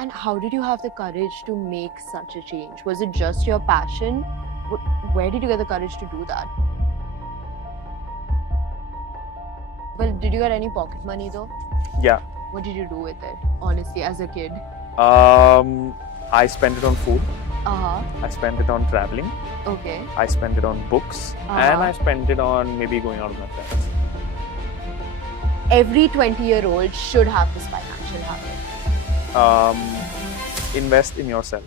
And how did you have the courage to make such a change? Was it just your passion? Where did you get the courage to do that? Well, did you get any pocket money though? Yeah. What did you do with it, honestly, as a kid? I spent it on food. I spent it on traveling. Okay. I spent it on books. And I spent it on maybe going out with my friends. Every 20-year-old should have this financial habit. Invest in yourself.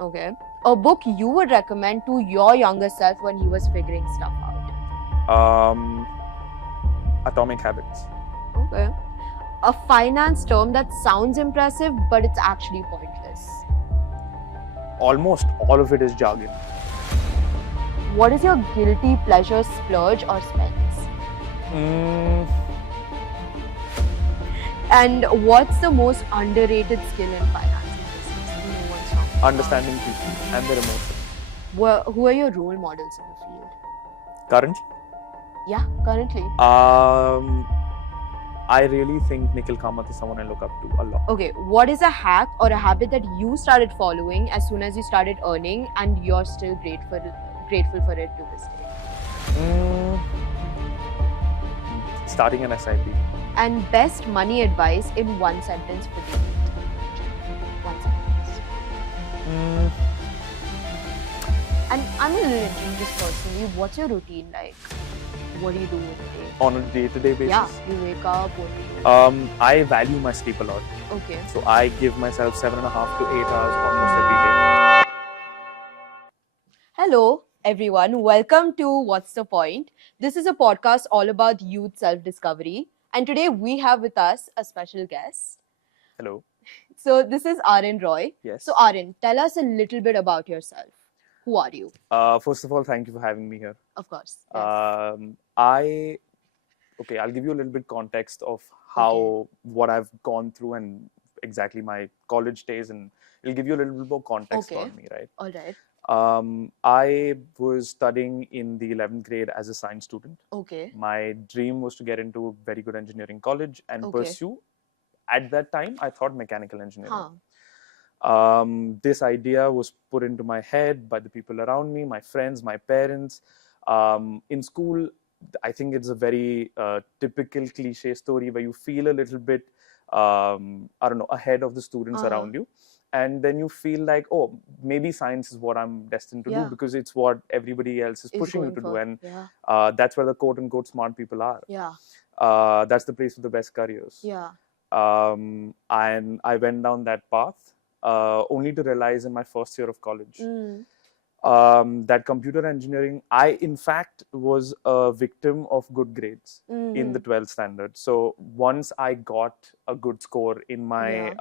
Okay. A book you would recommend to your younger self when he was figuring stuff out? Atomic Habits. Okay. A finance term that sounds impressive, but it's actually pointless. Almost all of it is jargon. What is your guilty pleasure splurge or spends? And what's the most underrated skill in financing business? Understanding people and their emotions. Who are your role models in the field? Currently? Yeah, currently. I really think Nikhil Kamath is someone I look up to a lot. Okay, what is a hack or a habit that you started following as soon as you started earning and you're still grateful for it to this day? Starting an SIP. And best money advice in one sentence for the youth. One sentence. And I'm a little intrigued just personally. What's your routine like? What do you do with the day? On a day-to-day basis? Yeah, you wake up, what do you do? I value my sleep a lot. Okay. So I give myself 7.5 to 8 hours almost every day. Hello, everyone. Welcome to What's the Point? This is a podcast all about youth self-discovery. And today we have with us a special guest. Hello. So this is Aaryn Roy. Yes. So Aryan, tell us a little bit about yourself. Who are you? First of all, thank you for having me here. Of course. Yes. I'll give you a little bit context of how what I've gone through and exactly my college days, and it'll give you a little bit more context on me, right? All right. I was studying in the 11th grade as a science student. Okay. My dream was to get into a very good engineering college and pursue. At that time, I thought mechanical engineering. This idea was put into my head by the people around me, my friends, my parents. In school, I think it's a very typical cliche story where you feel a little bit, ahead of the students around you. And then you feel like, oh, maybe science is what I'm destined to do because it's what everybody else is pushing you to do. And that's where the quote unquote smart people are. Yeah. That's the place for the best careers. Yeah. And I went down that path. Only to realize in my first year of college that computer engineering, I in fact was a victim of good grades in the 12th standard. So once I got a good score in my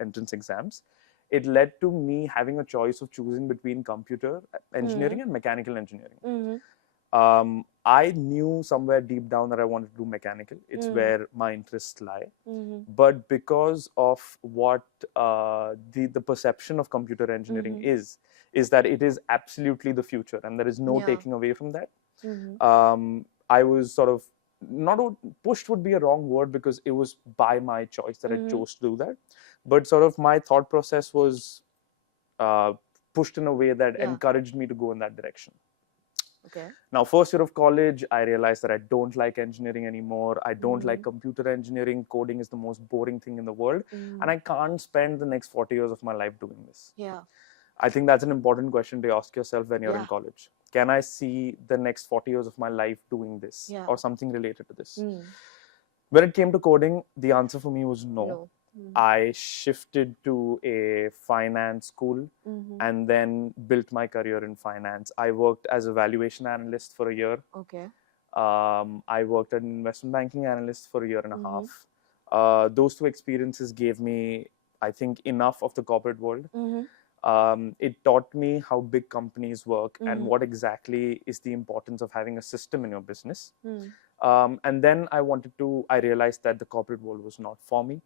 entrance exams, it led to me having a choice of choosing between computer engineering and mechanical engineering. I knew somewhere deep down that I wanted to do mechanical. It's where my interests lie. But because of what the perception of computer engineering is that it is absolutely the future and there is no taking away from that. I was sort of, not pushed would be a wrong word because it was by my choice that I chose to do that. But sort of my thought process was pushed in a way that encouraged me to go in that direction. Okay. Now, first year of college, I realized that I don't like engineering anymore. I don't like computer engineering. Coding is the most boring thing in the world. And I can't spend the next 40 years of my life doing this. Yeah. I think that's an important question to ask yourself when you're in college. Can I see the next 40 years of my life doing this or something related to this? When it came to coding, the answer for me was no. I shifted to a finance school and then built my career in finance. I worked as a valuation analyst for a year. Okay. I worked as an investment banking analyst for a year and a half. Those two experiences gave me, I think, enough of the corporate world. It taught me how big companies work and what exactly is the importance of having a system in your business. And then I realized that the corporate world was not for me.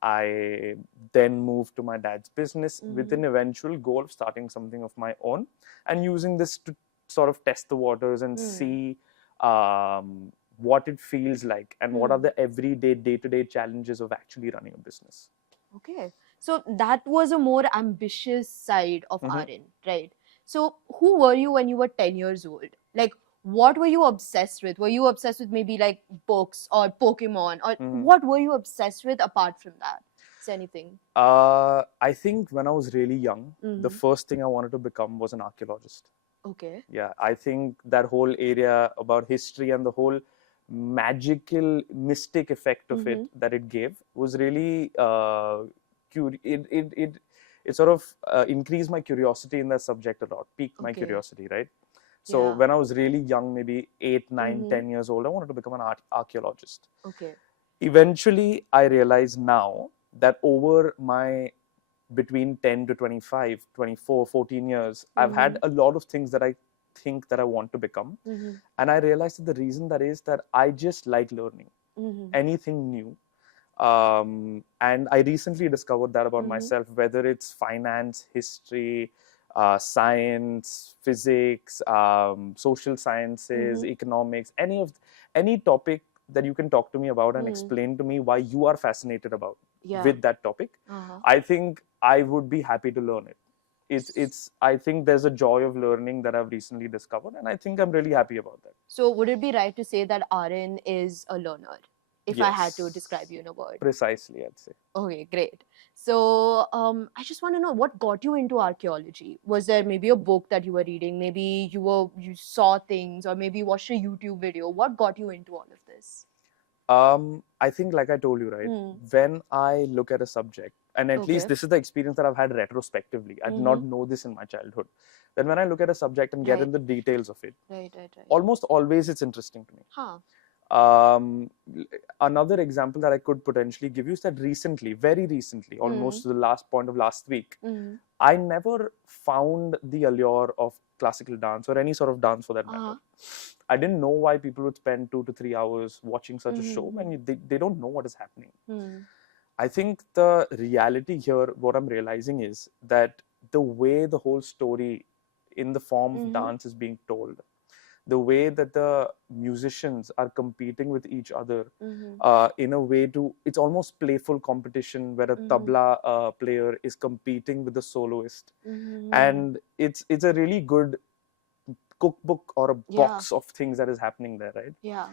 I then moved to my dad's business with an eventual goal of starting something of my own and using this to sort of test the waters and see what it feels like and what are the everyday, day-to-day challenges of actually running a business. Okay. So that was a more ambitious side of Mhm. Aryan, right? So who were you when you were 10 years old? Like, what were you obsessed with? Were you obsessed with maybe like books or Pokemon, or what were you obsessed with apart from that? Is anything? I think when I was really young, the first thing I wanted to become was an archaeologist. Okay. Yeah, I think that whole area about history and the whole magical, mystic effect of it that it gave was really it sort of increased my curiosity in that subject a lot, piqued my Okay. curiosity, right? So Yeah. when I was really young, maybe 8, 9, 10 years old, I wanted to become an archaeologist. Okay. Eventually, I realize now that over my between 10 to 25, 24, 14 years, I've had a lot of things that I think that I want to become. And I realized that the reason that is that I just like learning anything new. And I recently discovered that about myself, whether it's finance, history, science, physics, social sciences, economics, any topic that you can talk to me about and explain to me why you are fascinated about with that topic. I think I would be happy to learn it. It's I think there's a joy of learning that I've recently discovered, and I think I'm really happy about that. So would it be right to say that Aryan is a learner, if I had to describe you in a word? Precisely, I'd say. Okay, great. So I just want to know, what got you into archaeology? Was there maybe a book that you were reading? Maybe you saw things, or maybe you watched a YouTube video. What got you into all of this? I think, like I told you, right, when I look at a subject, and at least this is the experience that I've had retrospectively, I did not know this in my childhood. Then when I look at a subject and get in the details of it, almost always it's interesting to me. Another example that I could potentially give you is that recently, very recently, almost to the last point of last week, I never found the allure of classical dance or any sort of dance for that matter. I didn't know why people would spend 2 to 3 hours watching such a show when they don't know what is happening. I think the reality here, what I'm realizing is that the way the whole story in the form of dance is being told, the way that the musicians are competing with each other in a way to, it's almost playful competition where a tabla player is competing with the soloist. And it's a really good cookbook or a box of things that is happening there, right? Yeah.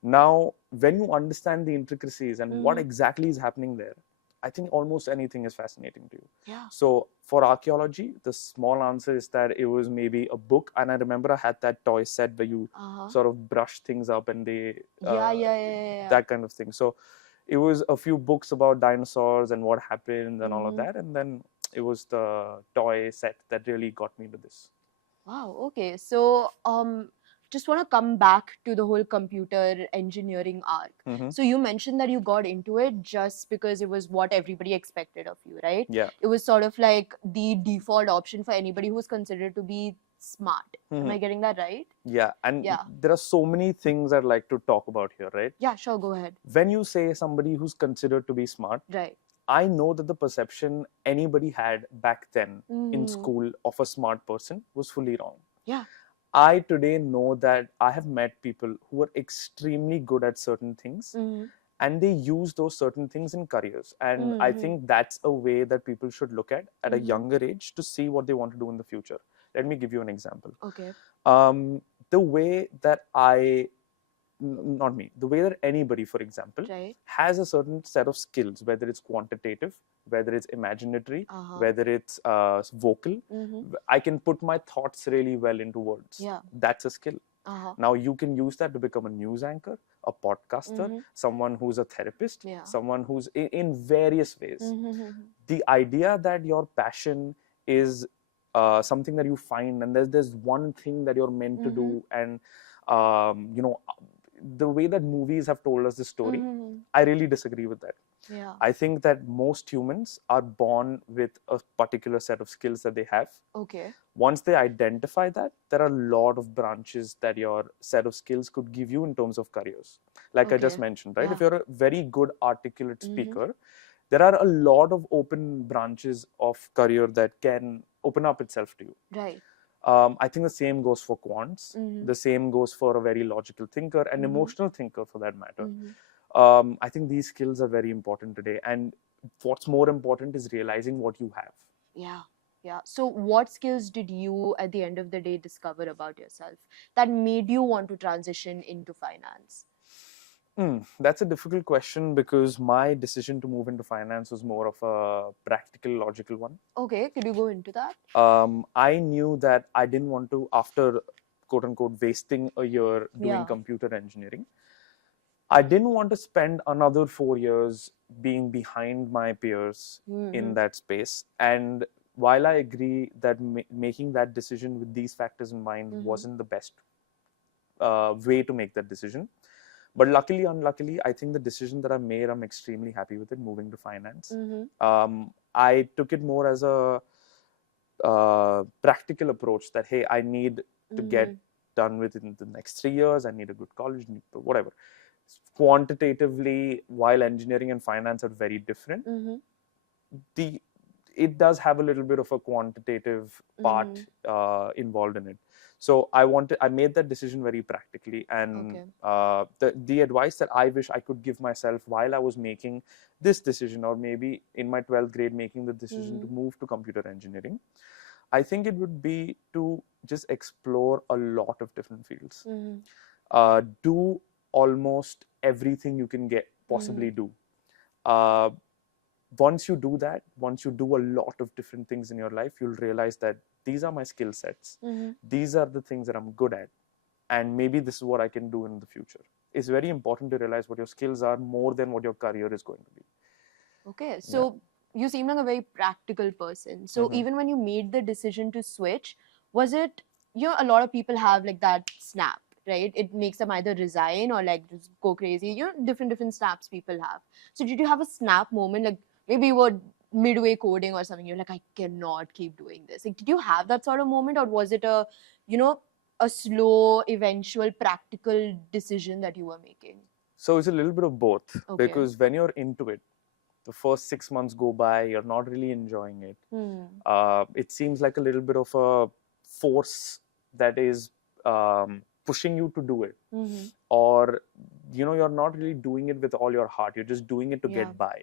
Now, when you understand the intricacies and what exactly is happening there, I think almost anything is fascinating to you. Yeah. So for archaeology, the small answer is that it was maybe a book. And I remember I had that toy set where you sort of brush things up and they, that kind of thing. So it was a few books about dinosaurs and what happened and all of that. And then it was the toy set that really got me into this. Wow. Okay. So just want to come back to the whole computer engineering arc. So you mentioned that you got into it just because it was what everybody expected of you, right? Yeah. It was sort of like the default option for anybody who's considered to be smart. Am I getting that right? Yeah. And there are so many things I'd like to talk about here, right? Yeah, sure. Go ahead. When you say somebody who's considered to be smart, right, I know that the perception anybody had back then in school of a smart person was fully wrong. Yeah. I today know that I have met people who are extremely good at certain things and they use those certain things in careers. And I think that's a way that people should look at a younger age to see what they want to do in the future. Let me give you an example. Okay. The way that not me, the way that anybody, for example, has a certain set of skills, whether it's quantitative, whether it's imaginatory, whether it's vocal, I can put my thoughts really well into words. Yeah. That's a skill. Now you can use that to become a news anchor, a podcaster, someone who's a therapist, someone who's in various ways. The idea that your passion is something that you find and there's one thing that you're meant to do, and you know, the way that movies have told us the story, I really disagree with that. Yeah. I think that most humans are born with a particular set of skills that they have. Okay. Once they identify that, there are a lot of branches that your set of skills could give you in terms of careers. Like I just mentioned, right? If you're a very good articulate speaker, there are a lot of open branches of career that can open up itself to you. Right. I think the same goes for quants. The same goes for a very logical thinker and emotional thinker, for that matter. I think these skills are very important today. And what's more important is realizing what you have. Yeah. Yeah. So what skills did you at the end of the day discover about yourself that made you want to transition into finance? That's a difficult question because my decision to move into finance was more of a practical, logical one. Okay, could you go into that? I knew that I didn't want to, after quote unquote wasting a year doing Yeah. computer engineering, I didn't want to spend another 4 years being behind my peers in that space. And while I agree that making that decision with these factors in mind wasn't the best way to make that decision, but luckily, unluckily, I think the decision that I made, I'm extremely happy with it, moving to finance. I took it more as a practical approach that, hey, I need to get done with it in the next 3 years. I need a good college, whatever. Quantitatively, while engineering and finance are very different, it does have a little bit of a quantitative part involved in it. So I made that decision very practically, and the advice that I wish I could give myself while I was making this decision, or maybe in my 12th grade making the decision to move to computer engineering, I think it would be to just explore a lot of different fields. Do almost everything you can possibly do. Once you do that, once you do a lot of different things in your life, you'll realize that these are my skill sets. These are the things that I'm good at. And maybe this is what I can do in the future. It's very important to realize what your skills are more than what your career is going to be. Okay, so you seem like a very practical person. So even when you made the decision to switch, was it, a lot of people have like that snap, right? It makes them either resign or like just go crazy. Different snaps people have. So did you have a snap moment? Like maybe you were midway coding or something. You're like, I cannot keep doing this. Like, did you have that sort of moment, or was it a slow, eventual, practical decision that you were making? So it's a little bit of both. Because when you're into it, the first 6 months go by, you're not really enjoying it. It seems like a little bit of a force that is pushing you to do it. Or, you're not really doing it with all your heart. You're just doing it to get by.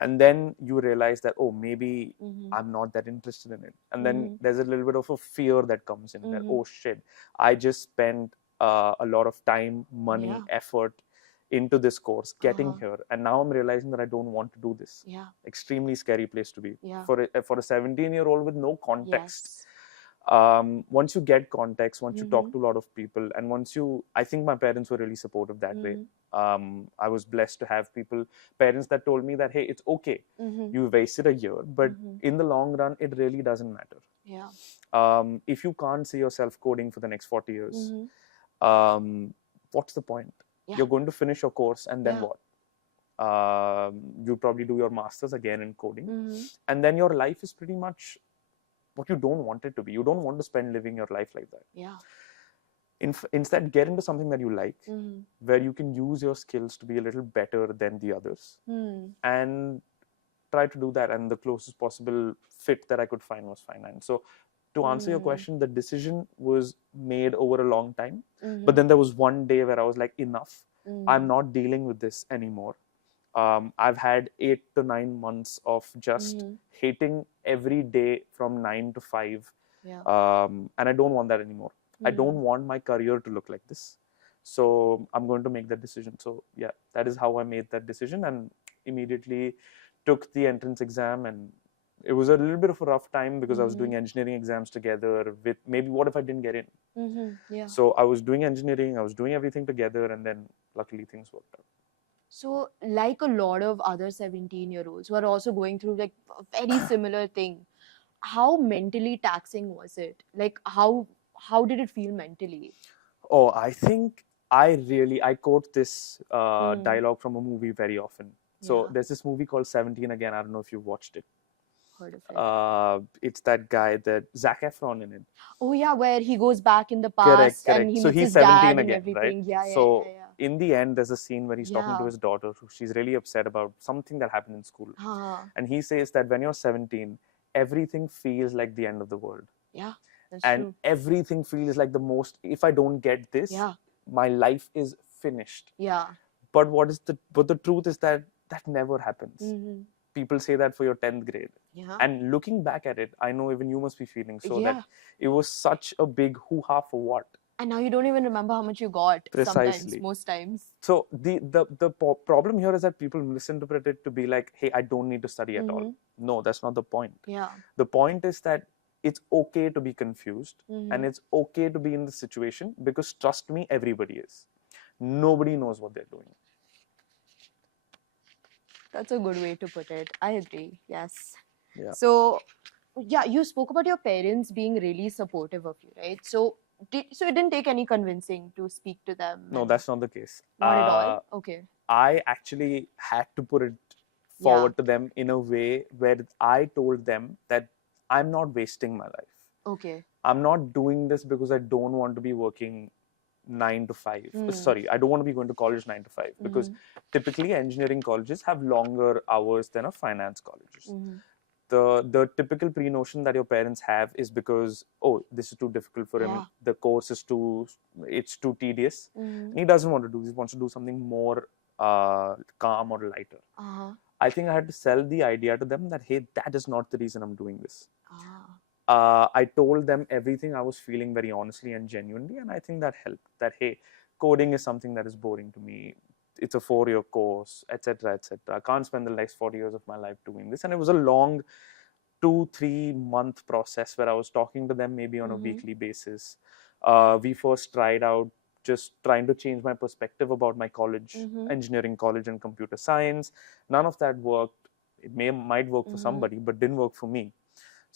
And then you realize that, oh, maybe I'm not that interested in it. And then there's a little bit of a fear that comes in that, oh, shit, I just spent a lot of time, money, effort into this course, getting here, and now I'm realizing that I don't want to do this. Extremely scary place to be for a 17-year-old with no context. Once you get context, once you talk to a lot of people, and I think my parents were really supportive that way. I was blessed to have parents that told me that, hey, it's okay, you wasted a year, but in the long run, it really doesn't matter. If you can't see yourself coding for the next 40 years, what's the point? You're going to finish your course, and then what? You probably do your master's again in coding, and then your life is pretty much what you don't want it to be. You don't want to spend living your life like that. Instead, get into something that you like, where you can use your skills to be a little better than the others, and try to do that. And the closest possible fit that I could find was finance. So to answer your question, the decision was made over a long time. But then there was one day where I was like, enough. I'm not dealing with this anymore. I've had 8 to 9 months of just hating every day from 9 to 5. And I don't want that anymore. I don't want my career to look like this. So I'm going to make that decision. So yeah, that is how I made that decision, and immediately took the entrance exam. And it was a little bit of a rough time because I was doing engineering exams together with maybe what if I didn't get in? So I was doing engineering, I was doing everything together, and then luckily things worked out. So like a lot of other 17-year-olds who are also going through like a very similar thing, how mentally taxing was it? Like how did it feel mentally? Oh, I think I quote this dialogue from a movie very often. So there's this movie called 17 Again. I don't know if you've watched it. Heard of it. It's that guy, that Zac Efron in it. Oh yeah, where he goes back in the past and he so meets he's his 17 dad again, and everything. right? Yeah. So in the end, there's a scene where he's talking to his daughter. She's really upset about something that happened in school. And he says that when you're 17, everything feels like the end of the world. Yeah, that's and true. Everything feels like the most, if I don't get this, my life is finished. Yeah. But the truth is that never happens. people say that for your 10th grade. Yeah. And looking back at it, I know even you must be feeling so Yeah. that it was such a big hoo-ha for what? And now you don't even remember how much you got. Precisely. Sometimes, most times. So the problem here is that people misinterpret it to be like, hey, I don't need to study at all. No, that's not the point. Yeah. The point is that it's okay to be confused and it's okay to be in the situation, because trust me, everybody is. Nobody knows what they're doing. That's a good way to put it. I agree. Yes. Yeah. So, yeah, you spoke about your parents being really supportive of you, right? So, it didn't take any convincing to speak to them? No, that's not the case. Not at all? Okay. I actually had to put it forward to them in a way where I told them that I'm not wasting my life. Okay. I'm not doing this because I don't want to be working 9 to 5. Sorry, I don't want to be going to college 9 to 5, because typically engineering colleges have longer hours than a finance colleges. The typical pre-notion that your parents have is because, oh, this is too difficult for him, the course is too tedious, and he doesn't want to do this, he wants to do something more calm or lighter. I think I had to sell the idea to them that, hey, that is not the reason I'm doing this. I told them everything I was feeling very honestly and genuinely, and I think that helped. That, hey, coding is something that is boring to me. It's a 4-year course, etc., etc. I can't spend the next 40 years of my life doing this. And it was a long 2-3 month process where I was talking to them maybe on a weekly basis. We first tried out just trying to change my perspective about my college, engineering college and computer science. None of that worked. It might work for somebody, but didn't work for me.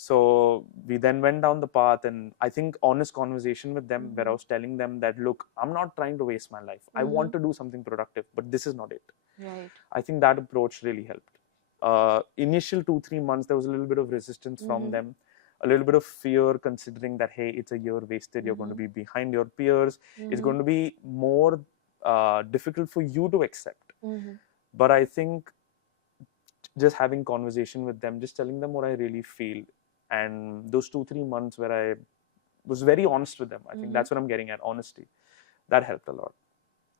So we then went down the path, and I think honest conversation with them where I was telling them that, look, I'm not trying to waste my life. I want to do something productive, but this is not it. Right. I think that approach really helped. Initial 2-3 months, there was a little bit of resistance from them, a little bit of fear, considering that, hey, it's a year wasted. You're going to be behind your peers. It's going to be more difficult for you to accept. But I think just having conversation with them, just telling them what I really feel, and those 2-3 months where I was very honest with them, I think that's what I'm getting at, honesty. That helped a lot.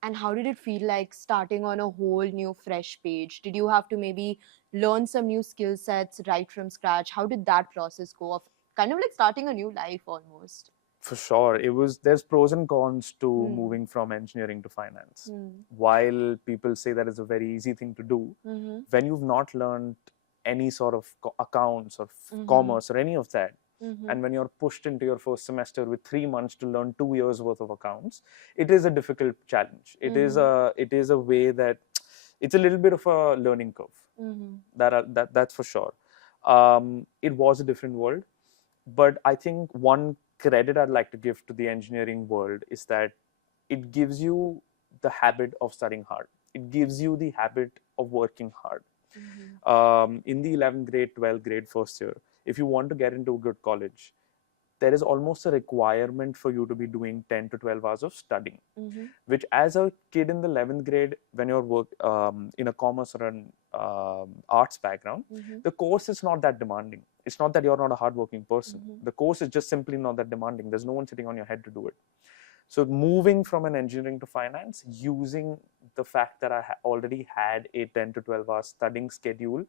And how did it feel like starting on a whole new fresh page? Did you have to maybe learn some new skill sets right from scratch? How did that process go of kind of like starting a new life almost? For sure. There's pros and cons to moving from engineering to finance. While people say that is a very easy thing to do, when you've not learned any sort of accounts or commerce or any of that, and when you're pushed into your first semester with 3 months to learn 2 years worth of accounts, it is a difficult challenge. It is a way that it's a little bit of a learning curve. That's for sure. It was a different world, but I think one credit I'd like to give to the engineering world is that it gives you the habit of studying hard. It gives you the habit of working hard. In the 11th grade, 12th grade, first year, if you want to get into a good college, there is almost a requirement for you to be doing 10 to 12 hours of studying, which as a kid in the 11th grade, when you're in a commerce or an arts background, the course is not that demanding. It's not that you're not a hardworking person. The course is just simply not that demanding. There's no one sitting on your head to do it. So moving from an engineering to finance, using the fact that I already had a 10 to 12 hour studying schedule,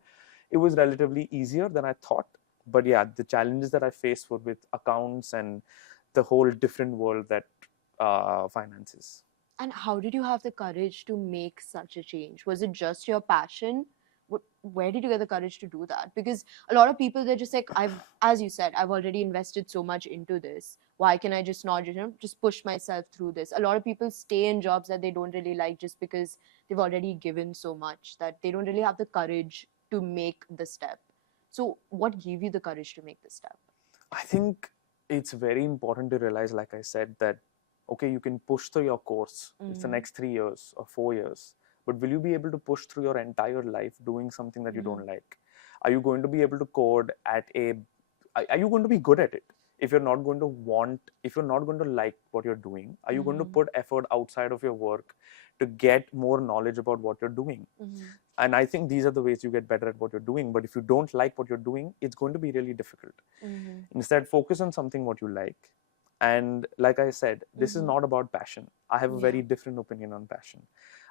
it was relatively easier than I thought. But yeah, the challenges that I faced were with accounts and the whole different world that finance is. And how did you have the courage to make such a change? Was it just your passion? Where did you get the courage to do that? Because a lot of people, they're just like, as you said, I've already invested so much into this. Why can I just not, just push myself through this? A lot of people stay in jobs that they don't really like just because they've already given so much that they don't really have the courage to make the step. So what gave you the courage to make the step? I think it's very important to realize, like I said, that, okay, you can push through your course. It's the next 3 years or 4 years. But will you be able to push through your entire life doing something that you don't like? Are you going to be able to code are you going to be good at it? If you're not going to like what you're doing, are you going to put effort outside of your work to get more knowledge about what you're doing? And I think these are the ways you get better at what you're doing. But if you don't like what you're doing, it's going to be really difficult. Instead, focus on something what you like. And like I said, this is not about passion. I have a very different opinion on passion.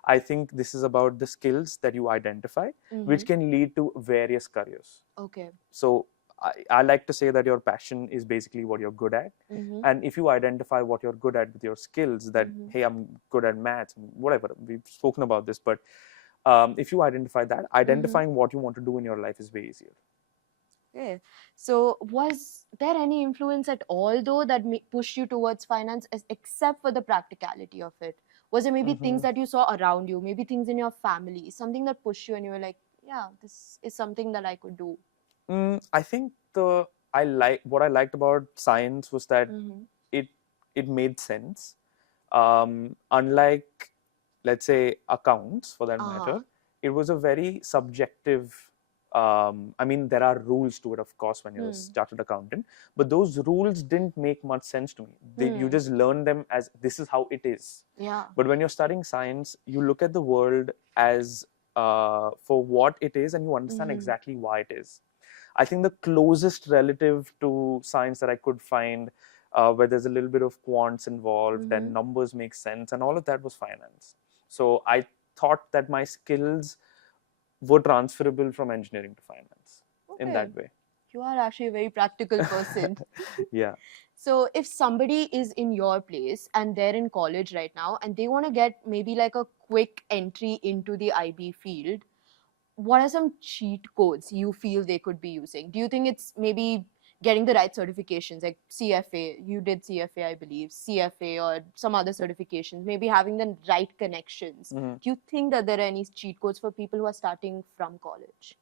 I think this is about the skills that you identify, which can lead to various careers. Okay. So I like to say that your passion is basically what you're good at. And if you identify what you're good at with your skills, that, hey, I'm good at maths, whatever, we've spoken about this, but if you identify that, identifying what you want to do in your life is way easier. Okay. So was there any influence at all though that pushed you towards finance, except for the practicality of it? Was there maybe things that you saw around you, maybe things in your family, something that pushed you and you were like, yeah, this is something that I could do? I think what I liked about science was that it made sense. Unlike, let's say, accounts for that matter, it was a very subjective. I mean, there are rules to it, of course, when you're a chartered accountant, but those rules didn't make much sense to me. You just learn them as this is how it is. Yeah. But when you're studying science, you look at the world as for what it is, and you understand exactly why it is. I think the closest relative to science that I could find, where there's a little bit of quants involved and numbers make sense and all of that, was finance. So I thought that my skills were transferable from engineering to finance in that way. You are actually a very practical person. Yeah. So if somebody is in your place and they're in college right now and they want to get maybe like a quick entry into the IB field, what are some cheat codes you feel they could be using? Do you think it's maybe getting the right certifications, like CFA? You did CFA, I believe, CFA or some other certifications, maybe having the right connections. Do you think that there are any cheat codes for people who are starting from college?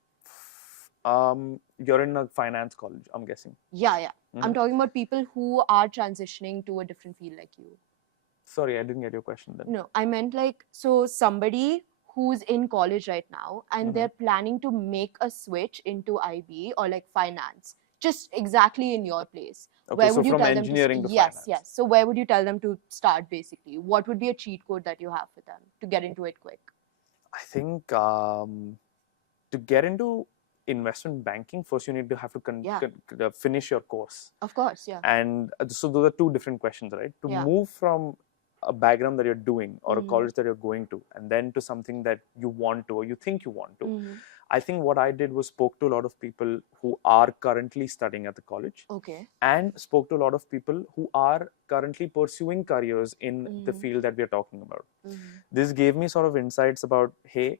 You're in a finance college, I'm guessing. Yeah. I'm talking about people who are transitioning to a different field like you. Sorry, I didn't get your question then. No, I meant like, so somebody who's in college right now and they're planning to make a switch into IB or like finance, just exactly in your place. Okay, where so would you from tell them engineering to yes, finance. yes. So where would you tell them to start basically? What would be a cheat code that you have for them to get into it quick? I think to get into investment banking, first you need to have to finish your course. Of course, yeah. And so those are two different questions, right? To move from a background that you're doing or a college that you're going to, and then to something that you want to or you think you want to. I think what I did was spoke to a lot of people who are currently studying at the college. Okay. And spoke to a lot of people who are currently pursuing careers in the field that we're talking about. This gave me sort of insights about, hey,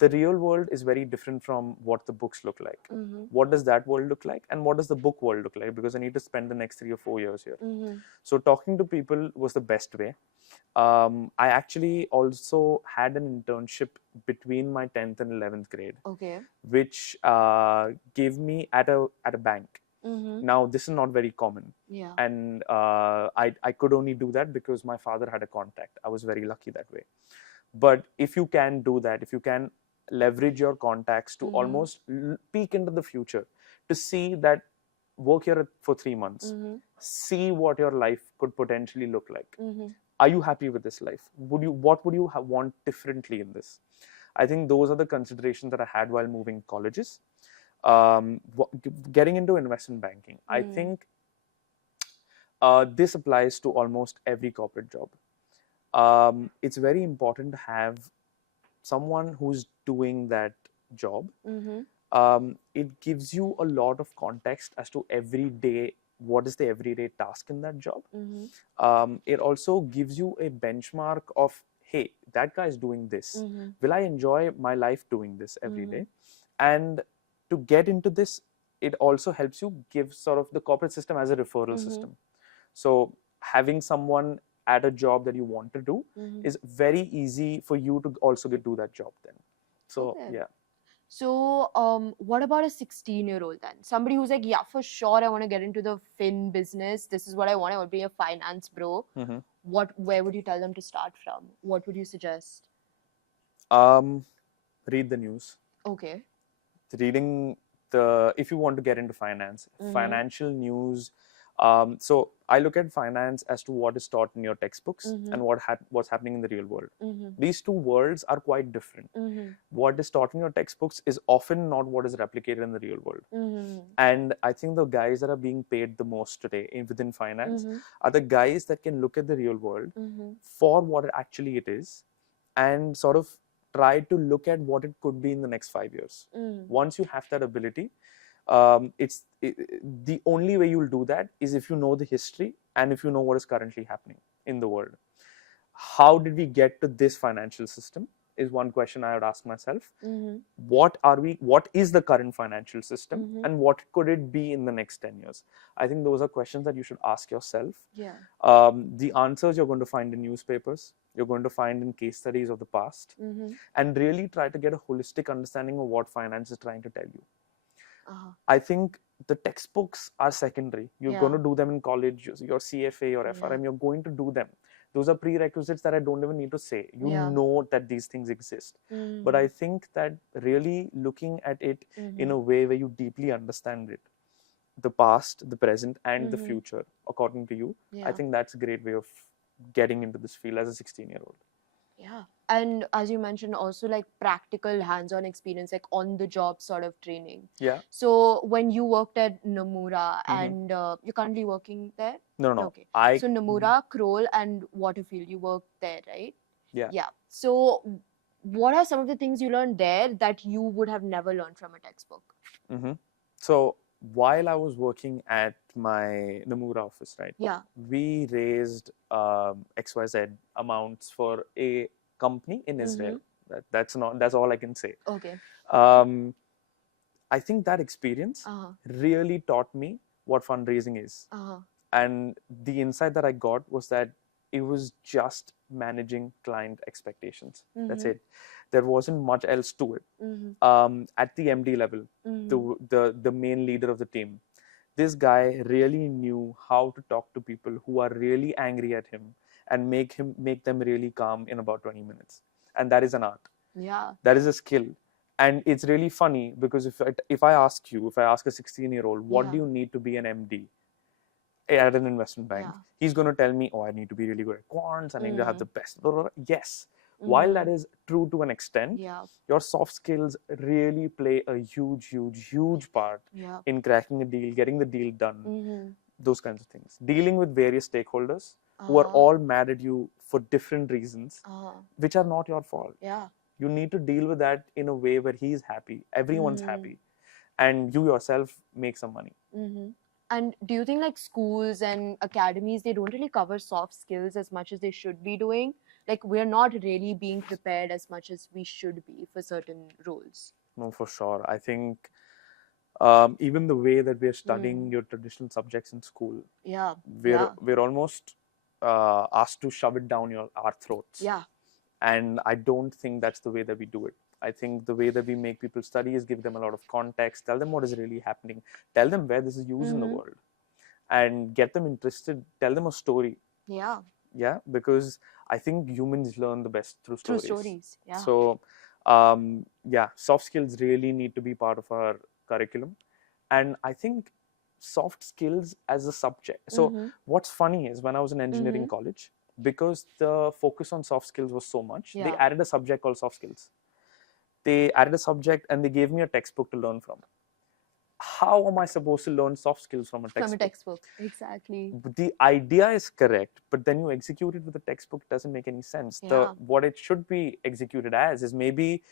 the real world is very different from what the books look like. What does that world look like? And what does the book world look like? Because I need to spend the next 3 or 4 years here. So talking to people was the best way. I actually also had an internship between my 10th and 11th grade, which gave me at a bank. Now, this is not very common. Yeah. And I could only do that because my father had a contact. I was very lucky that way. But if you can do that, if you can leverage your contacts to almost peek into the future, to see that, work here for 3 months, see what your life could potentially look like. Are you happy with this life? What would you want differently in this? I think those are the considerations that I had while moving colleges. Getting into investment banking, I think this applies to almost every corporate job. It's very important to have someone who's doing that job. It gives you a lot of context as to what is the everyday task in that job. It also gives you a benchmark of, hey, that guy is doing this. Will I enjoy my life doing this every day? And to get into this, it also helps you give sort of the corporate system as a referral system. So having someone at a job that you want to do is very easy for you to also do that job then. So, yeah. So, what about a 16-year-old then? Somebody who's like, yeah, for sure, I want to get into the fin business. This is what I want. I want to be a finance bro. Where would you tell them to start from? What would you suggest? Read the news. Okay. If you want to get into finance, financial news. So I look at finance as to what is taught in your textbooks and what's happening in the real world. These two worlds are quite different. What is taught in your textbooks is often not what is replicated in the real world. And I think the guys that are being paid the most today within finance are the guys that can look at the real world for what actually it is and sort of try to look at what it could be in the next 5 years. Once you have that ability, the only way you'll do that is if you know the history and if you know what is currently happening in the world. How did we get to this financial system is one question I would ask myself. What is the current financial system and what could it be in the next 10 years? I think those are questions that you should ask yourself. The answers you're going to find in newspapers, you're going to find in case studies of the past, and really try to get a holistic understanding of what finance is trying to tell you. I think the textbooks are secondary. You're going to do them in college, your CFA, your FRM, you're going to do them. Those are prerequisites that I don't even need to say. You know that these things exist. But I think that really looking at it in a way where you deeply understand it, the past, the present, and the future, according to you, I think that's a great way of getting into this field as a 16-year-old. Yeah. And as you mentioned, also like practical hands-on experience, like on-the-job sort of training. Yeah. So when you worked at Nomura and you're currently working there? No. Okay. So Nomura, Kroll, and Waterfield, you worked there, right? Yeah. Yeah. So what are some of the things you learned there that you would have never learned from a textbook? So while I was working at my Nomura office, right? Yeah. We raised XYZ amounts for a company in Israel. That's all I can say. Okay. I think that experience really taught me what fundraising is. And the insight that I got was that it was just managing client expectations. That's it. There wasn't much else to it. At the MD level, the main leader of the team, this guy really knew how to talk to people who are really angry at him and make them really calm in about 20 minutes. And that is an art. Yeah. That is a skill. And it's really funny because if I ask a 16-year-old, what do you need to be an MD at an investment bank? He's going to tell me, I need to be really good at quants, I need to have the best. Yes. While that is true to an extent, your soft skills really play a huge part in cracking a deal, getting the deal done, those kinds of things. Dealing with various stakeholders who are all mad at you for different reasons, which are not your fault. Yeah. You need to deal with that in a way where he's happy, everyone's happy, and you yourself make some money. And do you think like schools and academies, they don't really cover soft skills as much as they should be doing? Like we're not really being prepared as much as we should be for certain roles. No, for sure. I think even the way that we're studying your traditional subjects in school, we're almost asked to shove it down our throats. Yeah. And I don't think that's the way that we do it. I think the way that we make people study is give them a lot of context, tell them what is really happening, tell them where this is used in the world, and get them interested, tell them a story. Yeah. Yeah, because I think humans learn the best through stories. Through stories, yeah. So, soft skills really need to be part of our curriculum. And I think soft skills as a subject. So, what's funny is when I was in engineering college, because the focus on soft skills was so much, they added a subject called soft skills. They added a subject and they gave me a textbook to learn from. How am I supposed to learn soft skills from a textbook? From a textbook, exactly. The idea is correct, but then you execute it with a textbook, doesn't make any sense. What it should be executed as is maybe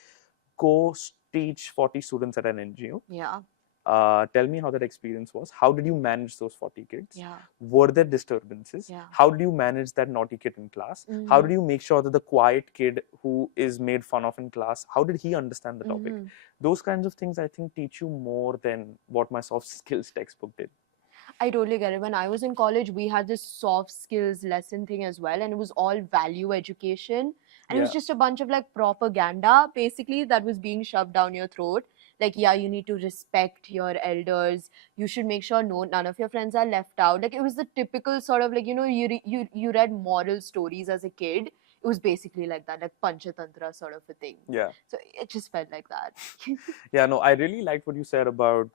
go teach 40 students at an NGO. Yeah. Tell me how that experience was. How did you manage those 40 kids? Yeah. Were there disturbances? Yeah. How did you manage that naughty kid in class? How did you make sure that the quiet kid who is made fun of in class, how did he understand the topic? Those kinds of things I think teach you more than what my soft skills textbook did. I totally get it. When I was in college, we had this soft skills lesson thing as well, and it was all value education. And it was just a bunch of like propaganda, basically, that was being shoved down your throat. Like, you need to respect your elders. You should make sure none of your friends are left out. Like, it was the typical sort of like, you read moral stories as a kid. It was basically like that, like Panchatantra sort of a thing. Yeah. So it just felt like that. Yeah, no, I really liked what you said about,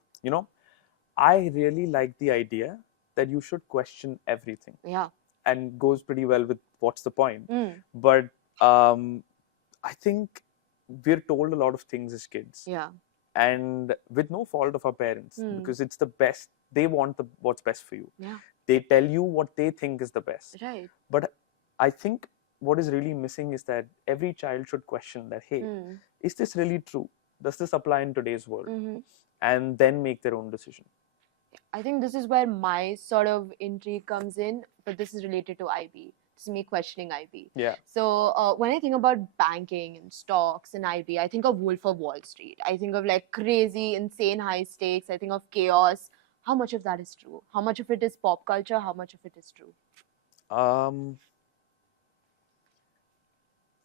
I really like the idea that you should question everything. Yeah. And goes pretty well with what's the point. But I think we're told a lot of things as kids. Yeah. And with no fault of our parents, because it's the best. They want what's best for you. Yeah. They tell you what they think is the best. Right. But I think what is really missing is that every child should question that, hey, is this really true? Does this apply in today's world? And then make their own decision. I think this is where my sort of intrigue comes in, but this is related to IB. This is me questioning IB. Yeah. So when I think about banking and stocks and IB, I think of Wolf of Wall Street. I think of like crazy, insane high stakes. I think of chaos. How much of that is true? How much of it is pop culture? How much of it is true?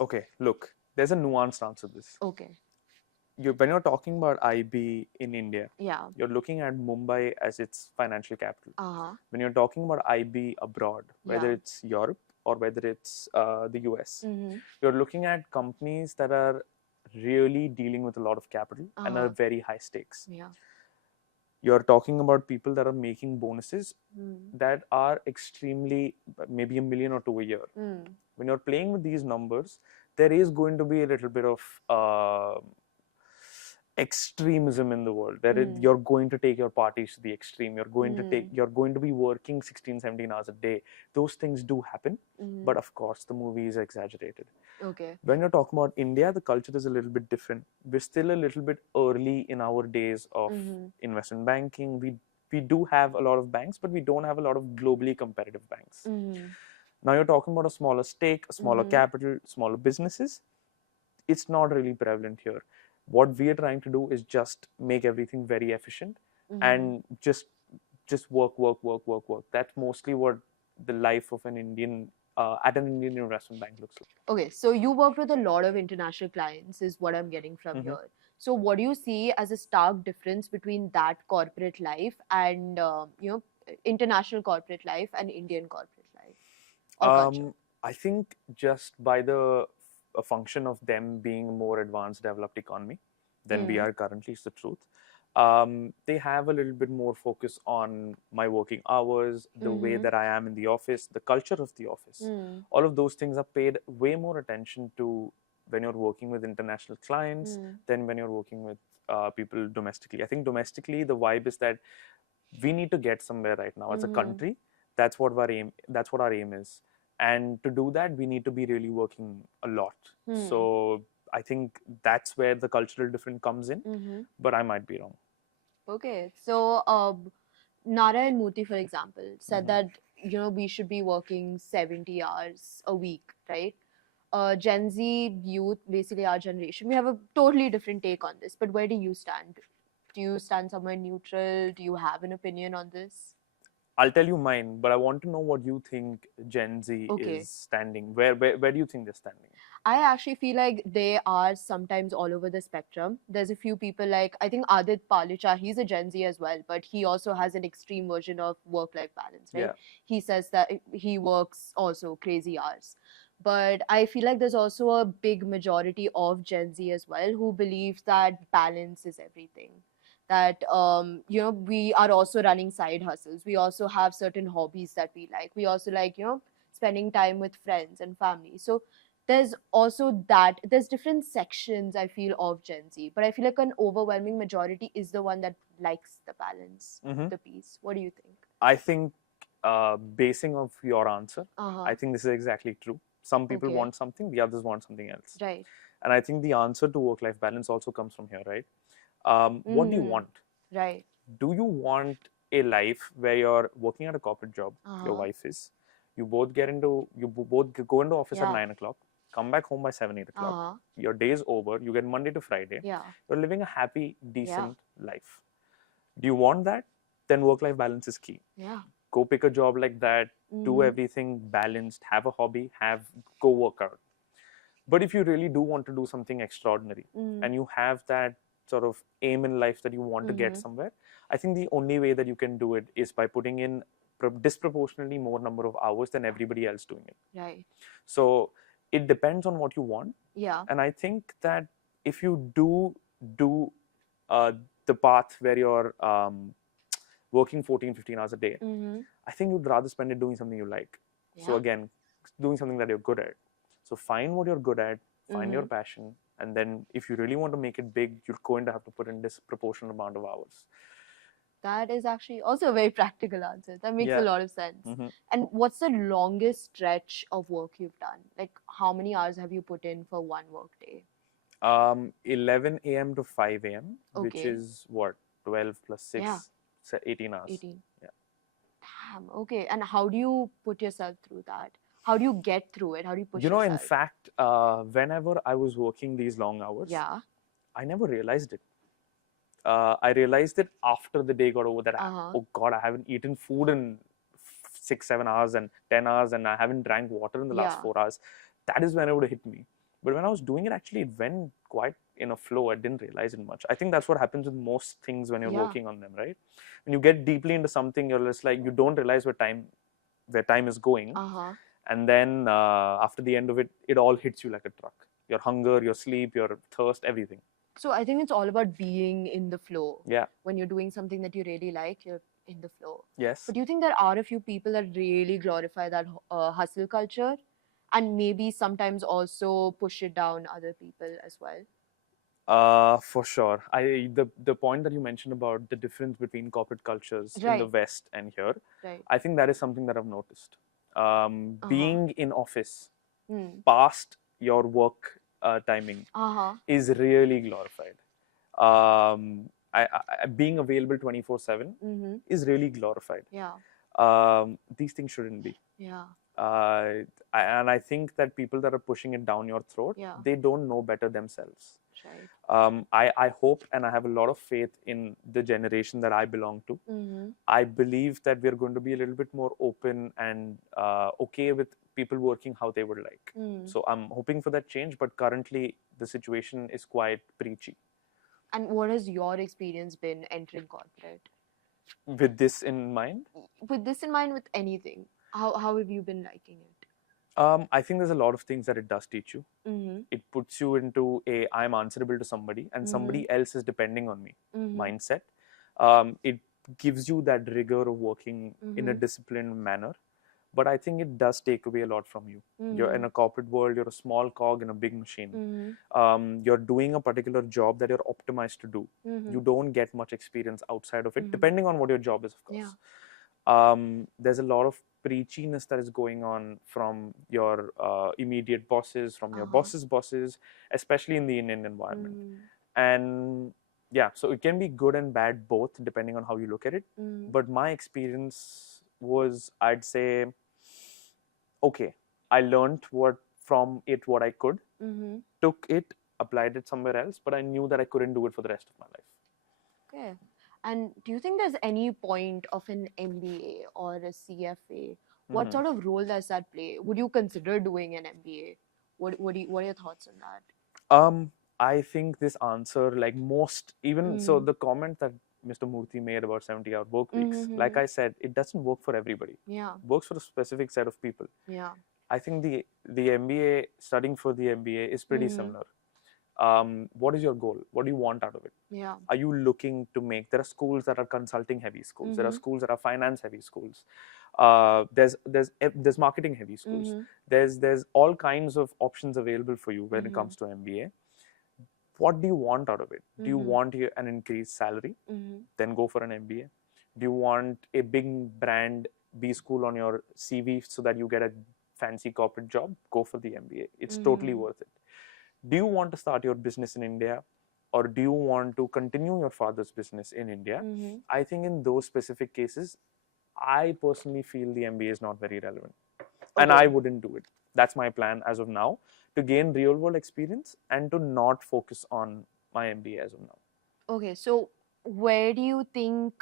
Okay, look, there's a nuanced answer to this. Okay. When you're talking about IB in India, yeah, you're looking at Mumbai as its financial capital. Uh-huh. When you're talking about IB abroad, whether Yeah. it's Europe or whether it's the US, Mm-hmm. you're looking at companies that are really dealing with a lot of capital and are very high stakes. Yeah. You're talking about people that are making bonuses Mm. that are extremely, maybe $1 million or $2 million a year. Mm. When you're playing with these numbers, there is going to be a little bit of extremism in the world. You're going to take your parties to the extreme. You're going to be working 16, 17 hours a day. Those things do happen, but of course the movie is exaggerated. Okay. When you're talking about India, the culture is a little bit different. We're still a little bit early in our days of investment banking. We do have a lot of banks, but we don't have a lot of globally competitive banks. Now you're talking about a smaller stake, a smaller capital, smaller businesses. It's not really prevalent here. What we are trying to do is just make everything very efficient and just work. That's mostly what the life of an Indian at an Indian investment bank looks like. Okay, so you work with a lot of international clients, is what I'm getting from here. So, what do you see as a stark difference between that corporate life and international corporate life and Indian corporate life or culture? I think just by the a function of them being more advanced, developed economy than we are currently is the truth. They have a little bit more focus on my working hours, the way that I am in the office, the culture of the office. All of those things are paid way more attention to when you're working with international clients than when you're working with people domestically. I think domestically the vibe is that we need to get somewhere right now as a country. That's what our aim. That's what our aim is. And to do that, we need to be really working a lot. So I think that's where the cultural difference comes in, but I might be wrong. Okay, so Nara and Muti, for example, said that we should be working 70 hours a week, right? Gen Z youth, basically our generation, we have a totally different take on this. But where do you stand? Do you stand somewhere neutral? Do you have an opinion on this? I'll tell you mine, but I want to know what you think Gen Z is standing. Where do you think they're standing? I actually feel like they are sometimes all over the spectrum. There's a few people like, I think Adit Palicha, he's a Gen Z as well, but he also has an extreme version of work-life balance, right? Yeah. He says that he works also crazy hours. But I feel like there's also a big majority of Gen Z as well who believes that balance is everything. That we are also running side hustles. We also have certain hobbies that we like. We also like spending time with friends and family. So there's also that. There's different sections, I feel, of Gen Z, but I feel like an overwhelming majority is the one that likes the balance, the peace. What do you think? I think, basing off your answer, I think this is exactly true. Some people want something, the others want something else. Right. And I think the answer to work-life balance also comes from here, right? What do you want? Right. Do you want a life where you're working at a corporate job, your wife is, you both go into office at 9 o'clock, come back home by 7, 8 o'clock, your day is over, you get Monday to Friday, you're living a happy, decent life. Do you want that? Then work-life balance is key. Yeah. Go pick a job like that, do everything balanced, have a hobby, go work out. But if you really do want to do something extraordinary and you have that sort of aim in life that you want to get somewhere, I think the only way that you can do it is by putting in disproportionately more number of hours than everybody else doing it. Right. So it depends on what you want. Yeah. And I think that if you do the path where you're working 14, 15 hours a day, I think you'd rather spend it doing something you like. Yeah. So again, doing something that you're good at. So find what you're good at, find your passion, and then if you really want to make it big, you're going to have to put in disproportionate amount of hours. That is actually also a very practical answer. That makes a Yeah. lot of sense. And what's the longest stretch of work you've done? Like, how many hours have you put in for one work day? 11 a.m. to 5 a.m., which Okay. is what, 12 plus 6, Yeah. so 18 hours. 18. Yeah. Damn. Okay. And how do you put yourself through that? How do you get through it? How do you push You know, yourself? in fact, whenever I was working these long hours, Yeah. I never realized it. I realized it after the day got over that, oh God, I haven't eaten food in 6, 7 hours and 10 hours, and I haven't drank water in the last 4 hours. That is when it would hit me. But when I was doing it, actually, it went quite in a flow. I didn't realize it much. I think that's what happens with most things when you're working on them, right? When you get deeply into something, you're just like, you don't realize where time is going. And then after the end of it, it all hits you like a truck. Your hunger, your sleep, your thirst, everything. So I think it's all about being in the flow. Yeah. When you're doing something that you really like, you're in the flow. Yes. But do you think there are a few people that really glorify that hustle culture, and maybe sometimes also push it down other people as well? For sure. The point that you mentioned about the difference between corporate cultures in the West and here, I think that is something that I've noticed. Being in office past your work timing is really glorified. Being available 24/7 is really glorified. These things shouldn't be. And I think that people that are pushing it down your throat, they don't know better themselves. I hope and I have a lot of faith in the generation that I belong to. I believe that we're going to be a little bit more open and okay with people working how they would like. So I'm hoping for that change, but currently the situation is quite preachy. And what has your experience been entering corporate? With this in mind? With this in mind, with anything. How have you been liking it? I think there's a lot of things that it does teach you. It puts you into I'm answerable to somebody and somebody else is depending on me mindset. It gives you that rigor of working in a disciplined manner. But I think it does take away a lot from you. You're in a corporate world, you're a small cog in a big machine. You're doing a particular job that you're optimized to do. You don't get much experience outside of it, depending on what your job is, of course. There's a lot of preachiness that is going on from your immediate bosses, from your boss's bosses, especially in the Indian environment. And yeah, so it can be good and bad both, depending on how you look at it. But my experience was, I'd say, okay, I learned what I could, took it, applied it somewhere else, but I knew that I couldn't do it for the rest of my life. Okay. And do you think there's any point of an MBA or a CFA? What sort of role does that play? Would you consider doing an MBA? What are your thoughts on that? I think this answer, like most, even so, the comment that Mr. Murthy made about 70-hour work weeks, like I said, it doesn't work for everybody. Yeah. Works for a specific set of people. Yeah. I think the MBA, studying for the MBA is pretty similar. What is your goal? What do you want out of it? Yeah. Are you looking to make? There are schools that are consulting heavy schools. There are schools that are finance heavy schools. There's marketing heavy schools. There's all kinds of options available for you when it comes to MBA. What do you want out of it? Do you want an increased salary? Then go for an MBA. Do you want a big brand B school on your CV so that you get a fancy corporate job? Go for the MBA. It's totally worth it. Do you want to start your business in India, or do you want to continue your father's business in India? I think in those specific cases, I personally feel the MBA is not very relevant. And I wouldn't do it. That's my plan as of now, to gain real world experience and to not focus on my MBA as of now. Okay, so where do you think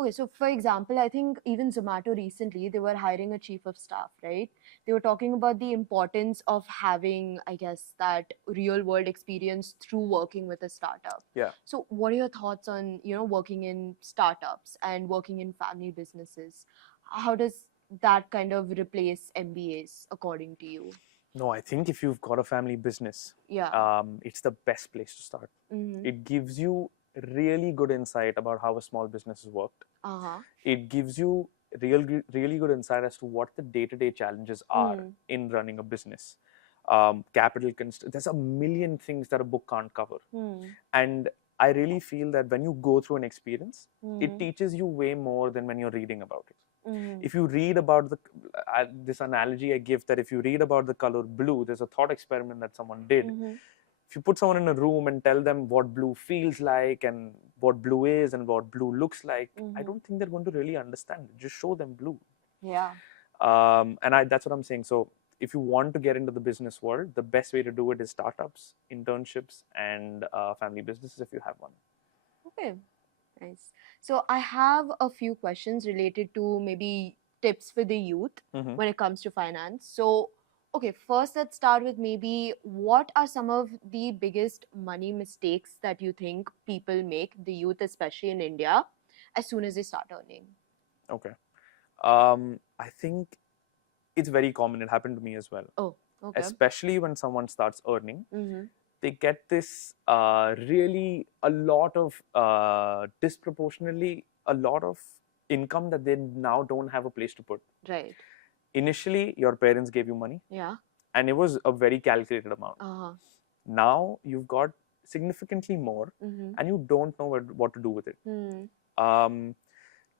okay, so for example, I think even Zomato recently, they were hiring a chief of staff, right? They were talking about the importance of having, I guess, that real world experience through working with a startup. Yeah. So what are your thoughts on, working in startups and working in family businesses? How does that kind of replace MBAs according to you? No, I think if you've got a family business, it's the best place to start. It gives you really good insight about how a small business has worked. It gives you really good insight as to what the day-to-day challenges are in running a business. Capital constraints. There's a million things that a book can't cover. And I really feel that when you go through an experience, it teaches you way more than when you're reading about it. If you read about this analogy I give, that if you read about the color blue, there's a thought experiment that someone did. If you put someone in a room and tell them what blue feels like and what blue is and what blue looks like, I don't think they're going to really understand it. Just show them blue. Yeah. And that's what I'm saying. So if you want to get into the business world, the best way to do it is startups, internships, and family businesses if you have one. Okay, nice. So I have a few questions related to maybe tips for the youth when it comes to finance. So, okay, first let's start with maybe what are some of the biggest money mistakes that you think people make, the youth especially in India, as soon as they start earning? Okay. I think it's very common. It happened to me as well. Oh, okay. Especially when someone starts earning, they get this really a lot of disproportionately a lot of income that they now don't have a place to put. Right. Initially, your parents gave you money. Yeah. And it was a very calculated amount. Now you've got significantly more, and you don't know what to do with it.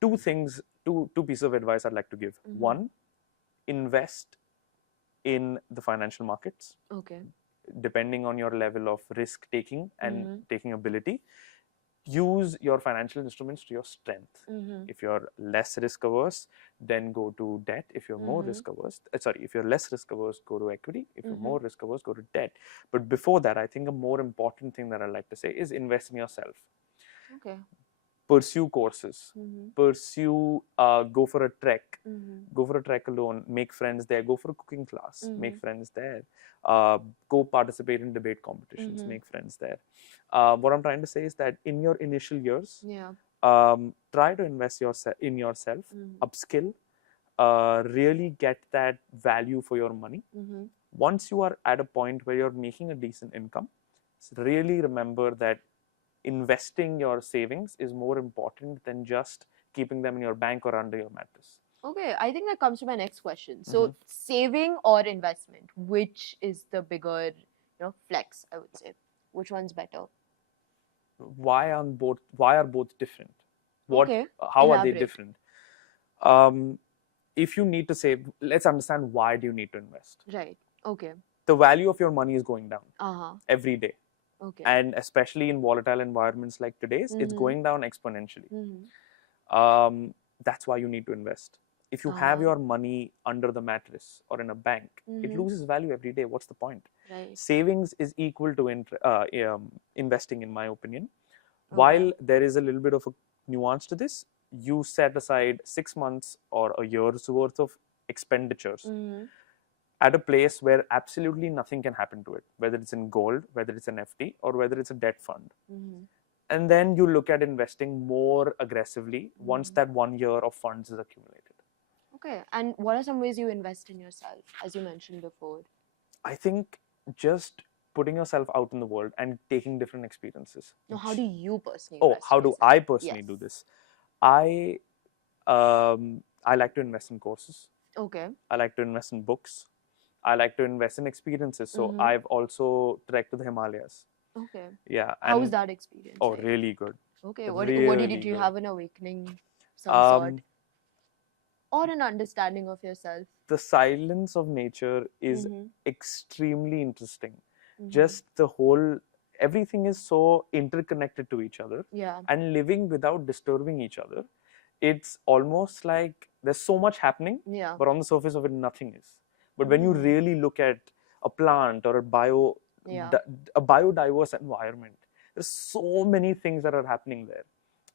Two pieces of advice I'd like to give. One, invest in the financial markets. Okay. Depending on your level of risk taking and taking ability, use your financial instruments to your strength. If you're less risk averse, then go to debt. If you're more risk averse, if you're less risk averse, go to equity. If you're more risk averse, go to debt. But before that, I think a more important thing that I like to say is invest in yourself. Okay. Pursue courses, pursue, go for a trek, go for a trek alone, make friends there, go for a cooking class, make friends there, go participate in debate competitions, make friends there. What I'm trying to say is that in your initial years, try to invest in yourself, upskill, really get that value for your money. Once you are at a point where you're making a decent income, really remember that investing your savings is more important than just keeping them in your bank or under your mattress. Okay, I think that comes to my next question. So, saving or investment, which is the bigger, flex, I would say? Which one's better? Why are both different? Okay. How are they different? If you need to save, let's understand why do you need to invest. Right. Okay. The value of your money is going down every day. Okay. And especially in volatile environments like today's, it's going down exponentially. That's why you need to invest. If you have your money under the mattress or in a bank, it loses value every day. What's the point? Right. Savings is equal to investing, in my opinion. While there is a little bit of a nuance to this, you set aside 6 months or a year's worth of expenditures at a place where absolutely nothing can happen to it, whether it's in gold, whether it's an FD, or whether it's a debt fund. And then you look at investing more aggressively once that 1 year of funds is accumulated. Okay. And what are some ways you invest in yourself, as you mentioned before? I think just putting yourself out in the world and taking different experiences. Now, how do you personally invest? How do I personally do this? I like to invest in courses. Okay. I like to invest in books. I like to invest in experiences. So I've also trekked to the Himalayas. Okay. Yeah. How was that experience? Oh, really good. Okay. What did you have an awakening, some sort? Or an understanding of yourself? The silence of nature is extremely interesting. Just everything is so interconnected to each other. Yeah. And living without disturbing each other, it's almost like there's so much happening, but on the surface of it, nothing is. But when you really look at a plant or a biodiverse environment, there's so many things that are happening there.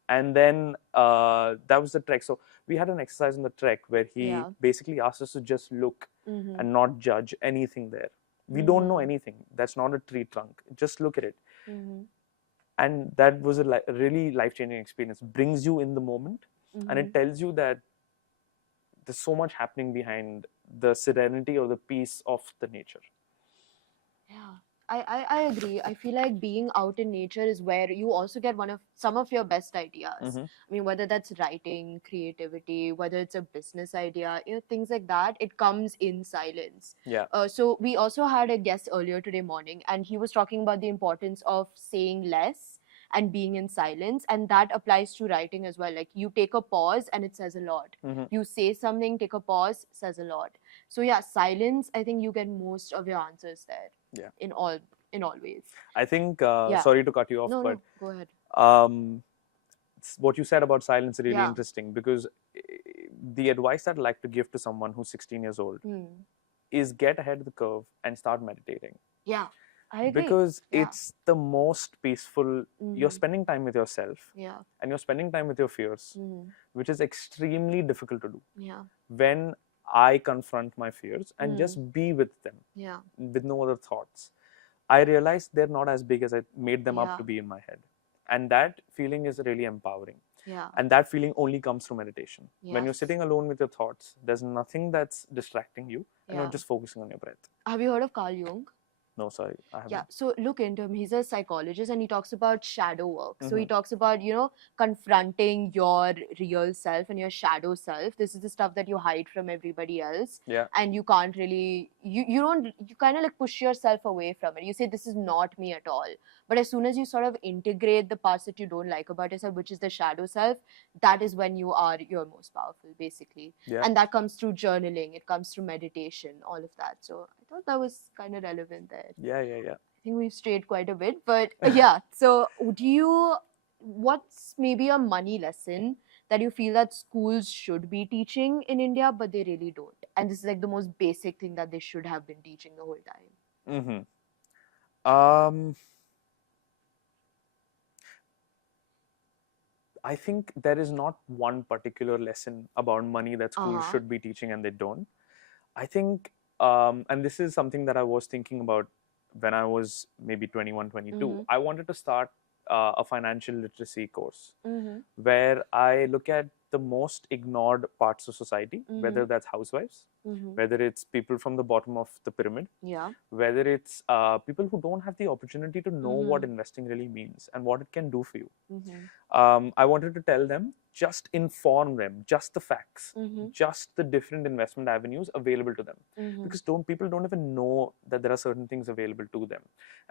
And then that was the trek. So we had an exercise on the trek where he basically asked us to just look and not judge anything there. We don't know anything. That's not a tree trunk. Just look at it. And that was a really life-changing experience. It brings you in the moment, and it tells you that there's so much happening behind the serenity or the peace of the nature. Yeah, I agree. I feel like being out in nature is where you also get some of your best ideas. I mean, whether that's writing, creativity, whether it's a business idea, things like that, it comes in silence. Yeah. So we also had a guest earlier today morning, and he was talking about the importance of saying less and being in silence. And that applies to writing as well. Like you take a pause and it says a lot. You say something, take a pause, says a lot. So yeah, silence, I think you get most of your answers there. Yeah. In all ways. I think, sorry to cut you off, no, but go ahead. What you said about silence is really interesting, because the advice I'd like to give to someone who's 16 years old is get ahead of the curve and start meditating. Yeah, I agree. Because it's the most peaceful. You're spending time with yourself, and you're spending time with your fears, which is extremely difficult to do. When I confront my fears and just be with them, with no other thoughts, I realized they're not as big as I made them up to be in my head. And that feeling is really empowering. And that feeling only comes through meditation. When you're sitting alone with your thoughts, there's nothing that's distracting you, and you're just focusing on your breath. Have you heard of Carl Jung? No, sorry, I haven't. Yeah, so look into him. He's a psychologist and he talks about shadow work. So he talks about, confronting your real self and your shadow self. This is the stuff that you hide from everybody else. Yeah. And you can't really, you kind of like push yourself away from it. You say, this is not me at all. But as soon as you sort of integrate the parts that you don't like about yourself, which is the shadow self, that is when you are your most powerful, basically. Yeah. And that comes through journaling. It comes through meditation, all of that. So I thought that was kind of relevant there. Yeah. I think we've strayed quite a bit, but yeah. So what's maybe a money lesson that you feel that schools should be teaching in India, but they really don't? And this is like the most basic thing that they should have been teaching the whole time. I think there is not one particular lesson about money that schools should be teaching and they don't. I think, and this is something that I was thinking about when I was maybe 21, 22. I wanted to start a financial literacy course where I look at the most ignored parts of society, whether that's housewives, whether it's people from the bottom of the pyramid, whether it's people who don't have the opportunity to know what investing really means and what it can do for you. I wanted to tell them, just inform them, just the facts, just the different investment avenues available to them. Because people don't even know that there are certain things available to them.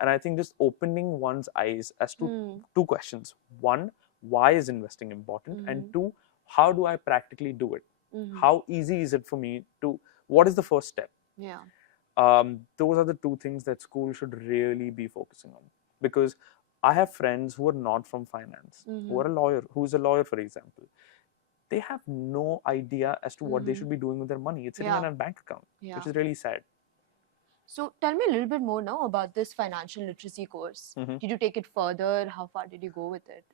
And I think just opening one's eyes as to two questions. One, why is investing important? And two, how do I practically do it? How easy is it for me to, what is the first step? Those are the two things that school should really be focusing on. Because I have friends who are not from finance, who's a lawyer, for example. They have no idea as to what they should be doing with their money. It's sitting in a bank account, which is really sad. So tell me a little bit more now about this financial literacy course. Did you take it further? How far did you go with it?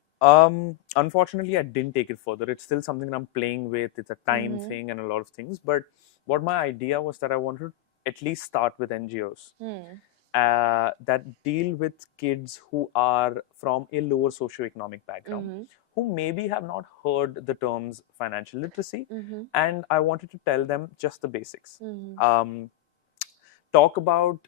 Unfortunately, I didn't take it further. It's still something that I'm playing with. It's a time thing and a lot of things. But what my idea was that I wanted to at least start with NGOs that deal with kids who are from a lower socioeconomic background, who maybe have not heard the terms financial literacy. And I wanted to tell them just the basics. Talk about,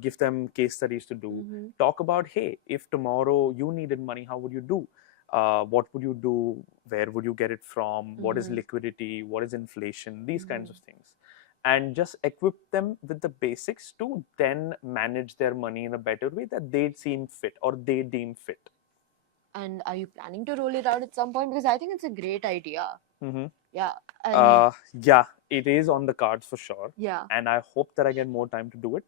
give them case studies to do. Talk about, hey, if tomorrow you needed money, how would you do? What would you do? Where would you get it from? What is liquidity? What is inflation? These kinds of things. And just equip them with the basics to then manage their money in a better way that they seem fit or they deem fit. And are you planning to roll it out at some point? Because I think it's a great idea. Yeah. Yeah, it is on the cards for sure. Yeah. And I hope that I get more time to do it.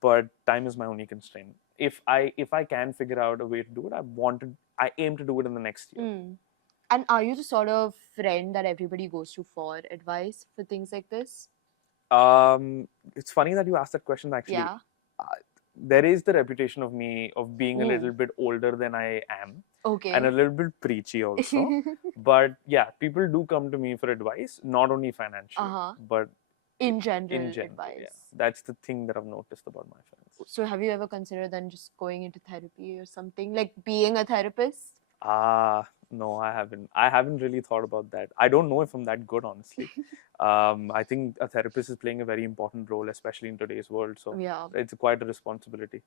But time is my only constraint. If I can figure out a way to do it, I aim to do it in the next year. And are you the sort of friend that everybody goes to for advice for things like this? It's funny that you asked that question, actually. Yeah. There is the reputation of me of being a little bit older than I am. Okay. And a little bit preachy also. But yeah, people do come to me for advice, not only financial, but in general advice. Yeah. That's the thing that I've noticed about my friends. So have you ever considered then just going into therapy or something, like being a therapist? No, I haven't. I haven't really thought about that. I don't know if I'm that good, honestly. I think a therapist is playing a very important role, especially in today's world. So it's quite a responsibility.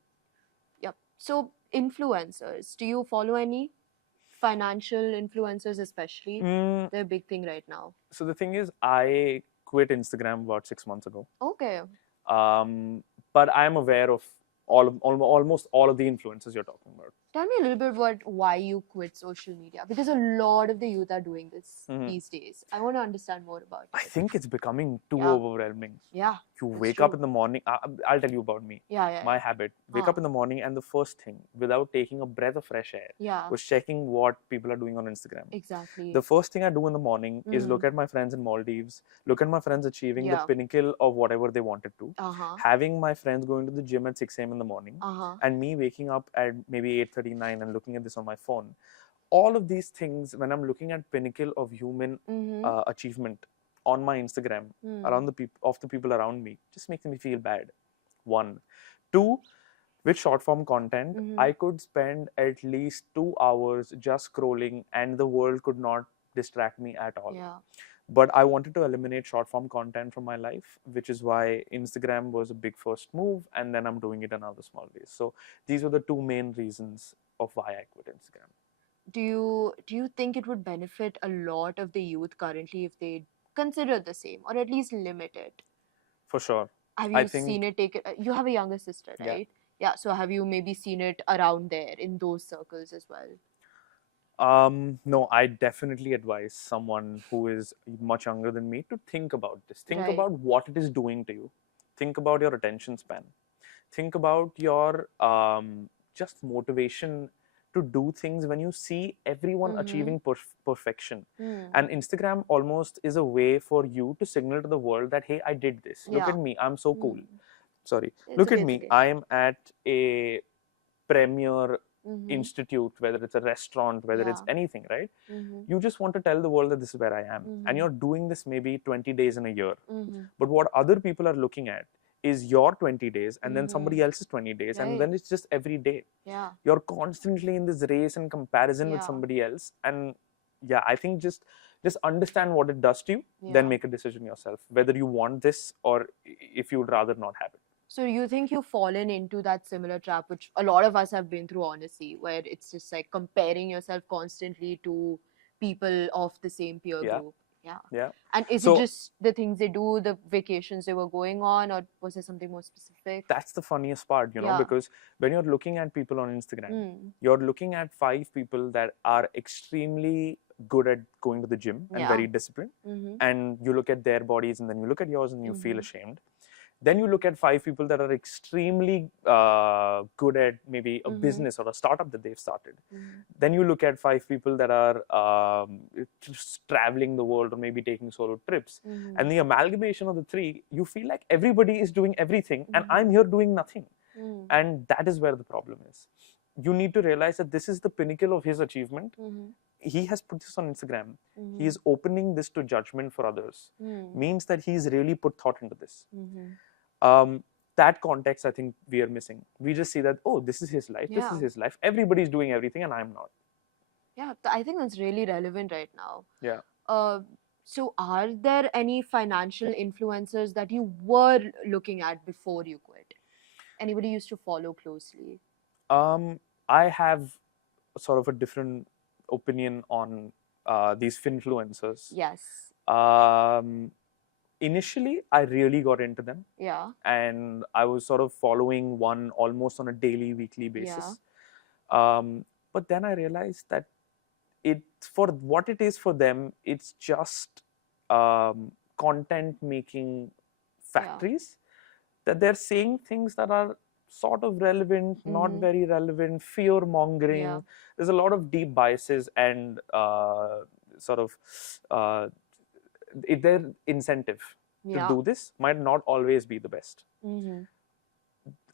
Yep. So influencers, do you follow any financial influencers especially? They're a big thing right now. So the thing is, I quit Instagram about 6 months ago. Okay. But I'm aware of almost all of the influencers you're talking about. Tell me a little bit about why you quit social media, because a lot of the youth are doing this these days. I want to understand more about I it. think it's becoming too overwhelming. Yeah. You it's wake true. up in the morning. I'll tell you about me. Yeah. My habit. Wake up in the morning, and the first thing, without taking a breath of fresh air, was checking what people are doing on Instagram. Exactly. The first thing I do in the morning is look at my friends in Maldives, look at my friends achieving the pinnacle of whatever they wanted to, having my friends going to the gym at 6 a.m. in the morning, and me waking up at maybe 8:39 and looking at this on my phone. All of these things, when I'm looking at pinnacle of human achievement on my Instagram, around the people around me, just makes me feel bad. One. Two, with short form content, I could spend at least 2 hours just scrolling and the world could not distract me at all. But I wanted to eliminate short form content from my life, which is why Instagram was a big first move, and then I'm doing it in other small ways. So these were the two main reasons of why I quit Instagram. Do you think it would benefit a lot of the youth currently if they consider the same, or at least limit it? For sure. Have you seen it taken? You have a younger sister, right? Yeah. So have you maybe seen it around there in those circles as well? No, I definitely advise someone who is much younger than me to think about this. Think about what it is doing to you. Think about your attention span. Think about your just motivation to do things when you see everyone achieving perfection. And Instagram almost is a way for you to signal to the world that, hey, I did this. Look at me. I'm so cool. Sorry. Look at me. I'm at a premier institute, whether it's a restaurant, whether it's anything, right? You just want to tell the world that this is where I am. And you're doing this maybe 20 days in a year. But what other people are looking at is your 20 days and then somebody else's 20 days. And then it's just every day. You're constantly in this race and comparison with somebody else. And I think just understand what it does to you, then make a decision yourself, whether you want this or if you'd rather not have it. So you think you've fallen into that similar trap, which a lot of us have been through, honestly, where it's just like comparing yourself constantly to people of the same peer group? Yeah. And is it just the things they do, the vacations they were going on, or was there something more specific? That's the funniest part, because when you're looking at people on Instagram, you're looking at 5 people that are extremely good at going to the gym and very disciplined. And you look at their bodies and then you look at yours and you feel ashamed. Then you look at 5 people that are extremely good at maybe a business or a startup that they've started. Then you look at 5 people that are just traveling the world or maybe taking solo trips. And the amalgamation of the 3, you feel like everybody is doing everything and I'm here doing nothing. And that is where the problem is. You need to realize that this is the pinnacle of his achievement. He has put this on Instagram. He is opening this to judgment for others. Means that he's really put thought into this. That context, I think we are missing. We just see that, oh, this is his life. This is his life. Everybody's doing everything and I'm not. Yeah, I think that's really relevant right now. Yeah. So are there any financial influencers that you were looking at before you quit? Anybody you used to follow closely? I have sort of a different opinion on these finfluencers. Yes. Initially, I really got into them. Yeah. And I was sort of following one almost on a daily, weekly basis. But then I realized that for what it is for them, it's just content making factories, that they're saying things that are sort of relevant, not very relevant, fear mongering. There's a lot of deep biases and sort of their incentive to do this might not always be the best.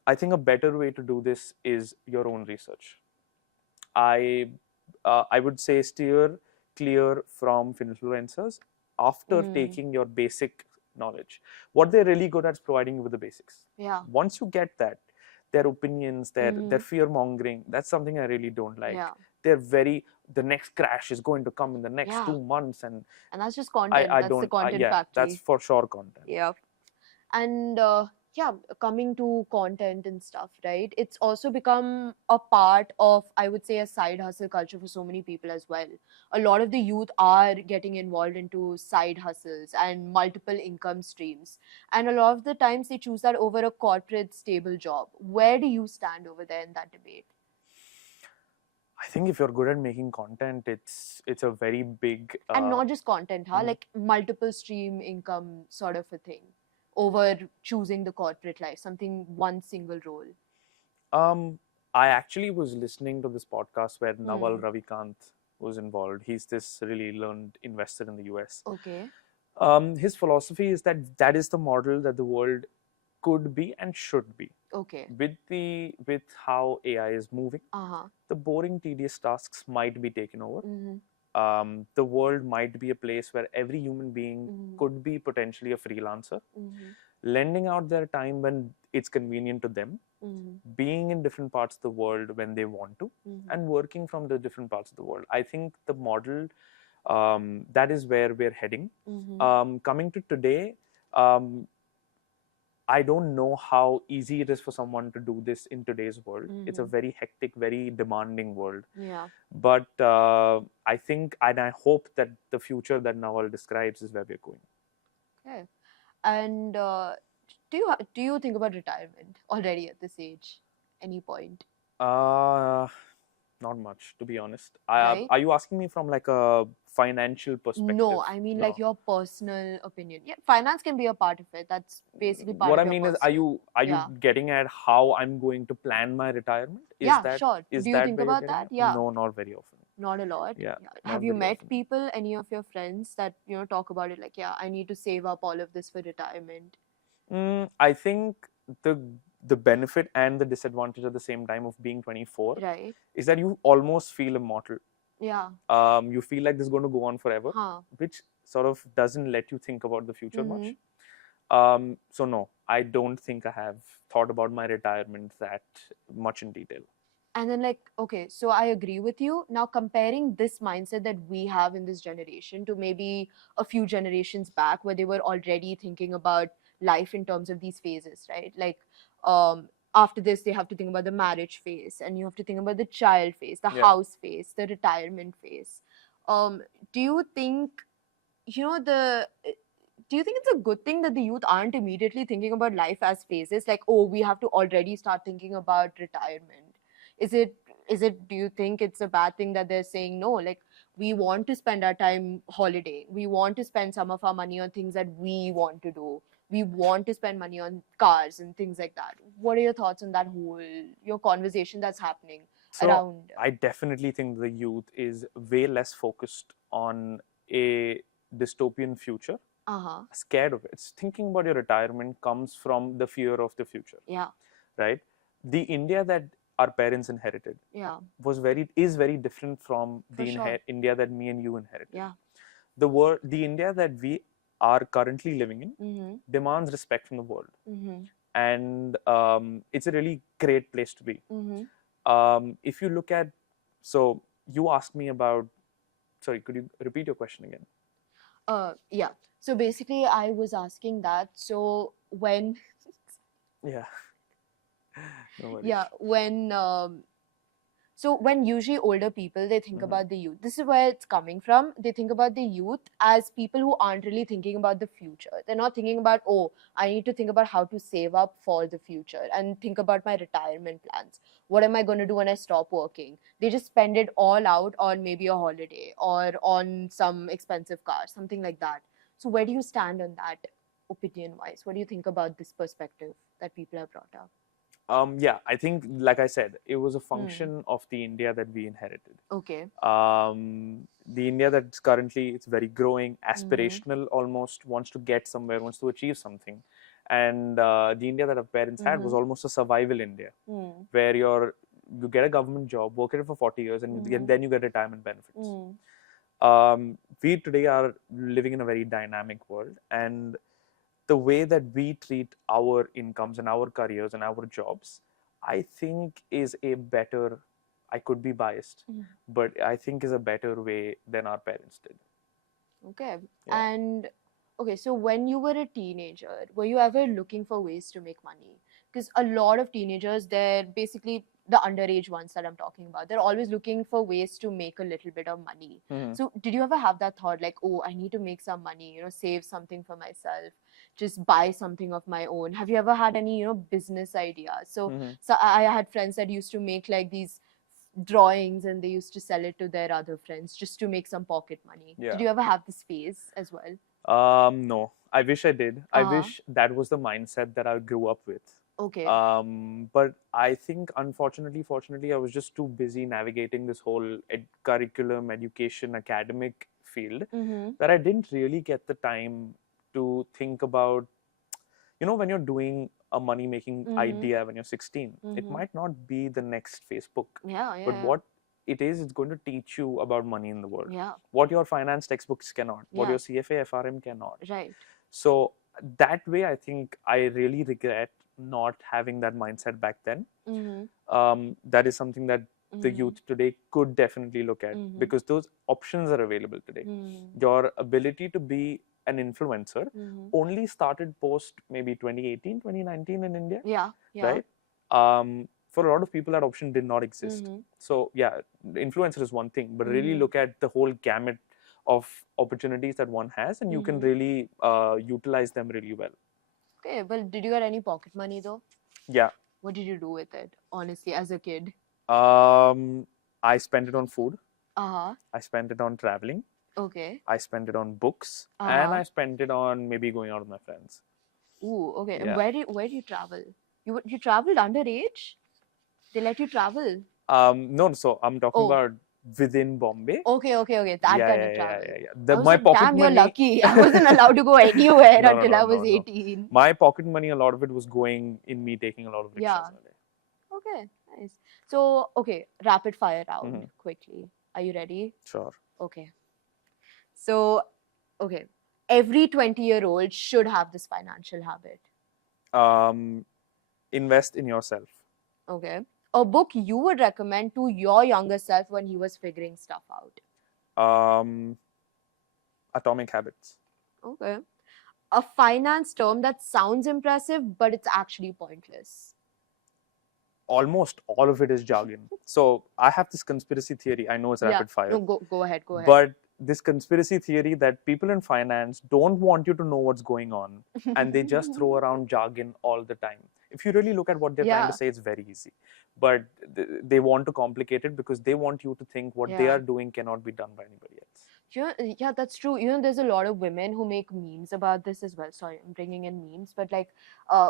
I think a better way to do this is your own research. I would say steer clear from influencers after taking your basic knowledge. What they're really good at is providing you with the basics. Once you get that, their opinions, their fear mongering, that's something I really don't like. They're the next crash is going to come in the next 2 months, and that's just content. That's the content factory. That's for sure content. Yeah. And coming to content and stuff, right? It's also become a part of, I would say, a side hustle culture for so many people as well. A lot of the youth are getting involved into side hustles and multiple income streams. And a lot of the times they choose that over a corporate stable job. Where do you stand over there in that debate? I think if you're good at making content, it's a very big and not just content, like multiple stream income sort of a thing over choosing the corporate life, something one single role. I actually was listening to this podcast where Naval Ravikant was involved. He's this really learned investor in the US. Okay. His philosophy is that that is the model that the world could be and should be. Okay. With how AI is moving, the boring, tedious tasks might be taken over. The world might be a place where every human being could be potentially a freelancer, lending out their time when it's convenient to them, being in different parts of the world when they want to, and working from the different parts of the world. I think the model, that is where we're heading. Coming to today, I don't know how easy it is for someone to do this in today's world. It's a very hectic, very demanding world. Yeah. But I think, and I hope that the future that Naval describes is where we're going. Okay. And do you think about retirement already at this age? Any point? Not much, to be honest. Right? Are you asking me from like a financial perspective? No, I mean like your personal opinion. Yeah, finance can be a part of it. That's basically part what of I your mean personal. is, are you getting at how I'm going to plan my retirement? Sure. Do you think about that? Yeah. No, not very often. Not a lot. Yeah. Have you met people, any of your friends that talk about it? Like, yeah, I need to save up all of this for retirement. I think the benefit and the disadvantage at the same time of being 24 is that you almost feel immortal. Yeah. You feel like this is going to go on forever, which sort of doesn't let you think about the future much. So no, I don't think I have thought about my retirement that much in detail. And then like, okay, so I agree with you. Now comparing this mindset that we have in this generation to maybe a few generations back where they were already thinking about life in terms of these phases, right? Like after this, they have to think about the marriage phase, and you have to think about the child phase, the house phase, the retirement phase. Do you think, do you think it's a good thing that the youth aren't immediately thinking about life as phases? Like, oh, we have to already start thinking about retirement. Is it, do you think it's a bad thing that they're saying no? Like, we want to spend our time holidaying. We want to spend some of our money on things that we want to do. We want to spend money on cars and things like that. What are your thoughts on that whole your conversation that's happening around? I definitely think the youth is way less focused on a dystopian future. Scared of it. It's thinking about your retirement comes from the fear of the future. Yeah. Right? The India that our parents inherited is very different from the India that me and you inherited. Yeah. The India that we are currently living in demands respect from the world. And it's a really great place to be. If you look at, so you asked me about, sorry, could you repeat your question again? Yeah. So basically I was asking that, so when yeah. No worries. Yeah, when so when usually older people, they think about the youth. This is where it's coming from. They think about the youth as people who aren't really thinking about the future. They're not thinking about, oh, I need to think about how to save up for the future and think about my retirement plans. What am I going to do when I stop working? They just spend it all out on maybe a holiday or on some expensive car, something like that. So where do you stand on that, opinion-wise? What do you think about this perspective that people have brought up? Yeah, I think, like I said, it was a function of the India that we inherited. Okay. The India that's currently, it's very growing, aspirational, almost wants to get somewhere, wants to achieve something. And the India that our parents had was almost a survival India, where you get a government job, work it for 40 years, and then you get retirement benefits. We today are living in a very dynamic world, and the way that we treat our incomes and our careers and our jobs, I think is a better, I could be biased, but I think is a better way than our parents did. Okay. Yeah. And okay, so when you were a teenager, were you ever looking for ways to make money? Because a lot of teenagers, they're basically the underage ones that I'm talking about. They're always looking for ways to make a little bit of money. So did you ever have that thought like, oh, I need to make some money, save something for myself, just buy something of my own? Have you ever had any, business ideas? So I had friends that used to make like these drawings and they used to sell it to their other friends just to make some pocket money. Did you ever have this phase as well? No, I wish I did. I wish that was the mindset that I grew up with. Okay. But I think, fortunately, I was just too busy navigating this whole curriculum, education, academic field that I didn't really get the time to think about, when you're doing a money-making idea when you're 16, it might not be the next Facebook. But what it is, it's going to teach you about money in the world. What your finance textbooks cannot, what your CFA, FRM cannot. Right. So that way, I think I really regret not having that mindset back then. That is something that the youth today could definitely look at, because those options are available today. Your ability to be an influencer only started post maybe 2018, 2019 in India. Right? For a lot of people, that option did not exist. So yeah, influencer is one thing, but really look at the whole gamut of opportunities that one has, and you can really utilize them really well. Okay, but did you get any pocket money though? Yeah. What did you do with it, honestly, as a kid? I spent it on food. I spent it on traveling. Okay. I spent it on books, and I spent it on maybe going out with my friends. Ooh, okay. Yeah. And where do you travel? You traveled underage? They let you travel? No, so I'm talking about within Bombay. Okay. That kind of travel. Yeah. My pocket damn, money. You're lucky. I wasn't allowed to go anywhere until I was 18. My pocket money, a lot of it was going in me taking a lot of rickshaws. Okay, nice. So, okay, rapid fire round quickly. Are you ready? Sure. Okay. So, okay, every 20-year-old should have this financial habit. Invest in yourself. Okay. A book you would recommend to your younger self when he was figuring stuff out? Atomic Habits. Okay. A finance term that sounds impressive, but it's actually pointless. Almost all of it is jargon. So I have this conspiracy theory. I know it's rapid fire. No, go ahead. But this conspiracy theory that people in finance don't want you to know what's going on, and they just throw around jargon all the time. If you really look at what they're trying to say, it's very easy. But they want to complicate it because they want you to think what they are doing cannot be done by anybody else. Yeah, that's true. There's a lot of women who make memes about this as well. Sorry, I'm bringing in memes, but like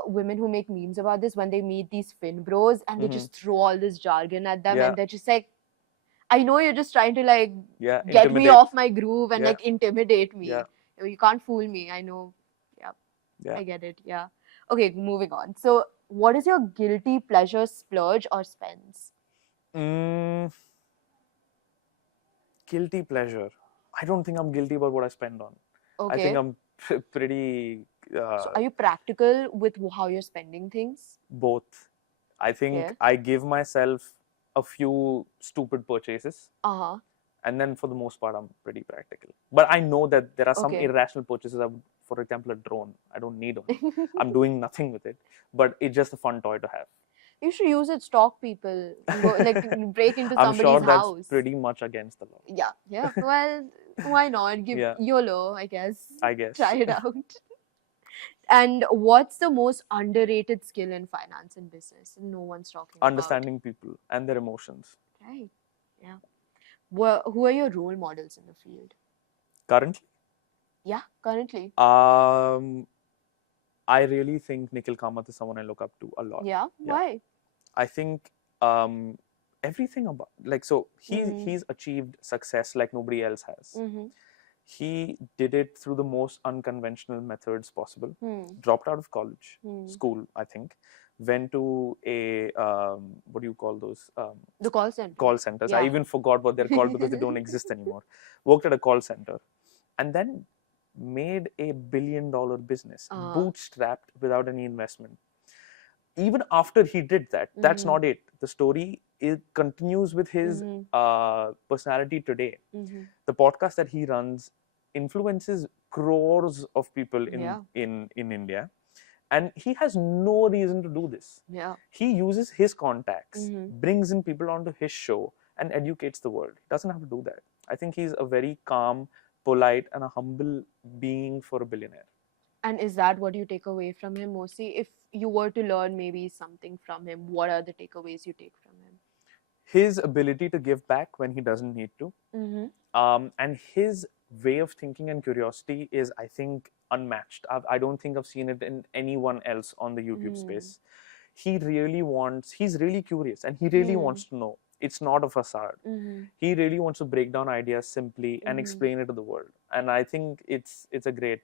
women who make memes about this when they meet these fin bros and they just throw all this jargon at them and they're just like, I know you're just trying to like get me off my groove and like intimidate me. You can't fool me. I know. Yeah, I get it. Yeah. Okay, moving on. So, what is your guilty pleasure, splurge or spends? Guilty pleasure. I don't think I'm guilty about what I spend on. Okay. I think I'm pretty... So are you practical with how you're spending things? Both. I think I give myself a few stupid purchases. And then for the most part, I'm pretty practical. But I know that there are some irrational purchases. For example, a drone. I don't need one. I'm doing nothing with it. But it's just a fun toy to have. You should use it, stalk people, like break into somebody's house. I'm sure that's pretty much against the law. Yeah. Well, why not? Give YOLO, I guess. Try it out. And what's the most underrated skill in finance and business? No one's talking Understanding people and their emotions. Right. Yeah. Who are your role models in the field? Currently? Yeah, currently. I really think Nikhil Kamath is someone I look up to a lot. Yeah? Why? I think everything about, like, so he's achieved success like nobody else has. He did it through the most unconventional methods possible. Dropped out of college, school, I think. Went to a, what do you call those? The call center. Call centers. I even forgot what they're called because they don't exist anymore. Worked at a call center. And then made a $1 billion business, bootstrapped without any investment. Even after he did that, that's not it. The story continues with his personality today. The podcast that he runs influences crores of people in India. And he has no reason to do this. He uses his contacts, brings in people onto his show, and educates the world. He doesn't have to do that. I think he's a very calm, polite, and a humble being for a billionaire. And is that what you take away from him mostly? If you were to learn maybe something from him, what are the takeaways you take from him? his ability to give back when he doesn't need to, and his way of thinking and curiosity is, I think, unmatched. I don't think I've seen it in anyone else on the YouTube space. He's really curious, and he really wants to know. It's not a facade. He really wants to break down ideas simply and explain it to the world. And I think it's a great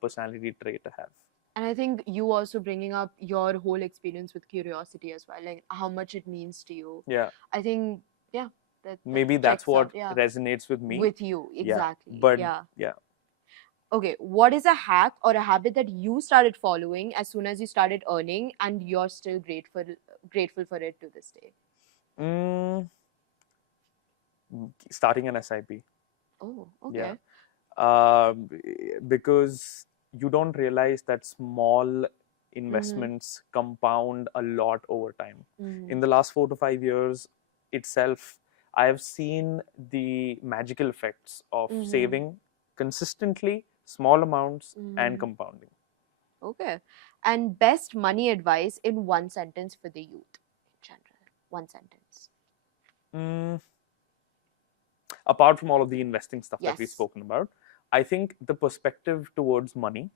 personality trait to have. And I think you also bringing up your whole experience with curiosity as well, like how much it means to you. Yeah. I think, yeah. Maybe that's what resonates with me. With you, exactly. Yeah. But yeah. Okay, what is a hack or a habit that you started following as soon as you started earning and you're still grateful for it to this day? Starting an SIP. Oh, okay. Yeah. Because you don't realize that small investments compound a lot over time. In the last 4 to 5 years itself, I have seen the magical effects of saving consistently, small amounts, and compounding. Okay. And best money advice in one sentence for the youth in general. One sentence. Apart from all of the investing stuff that we've spoken about, I think the perspective towards money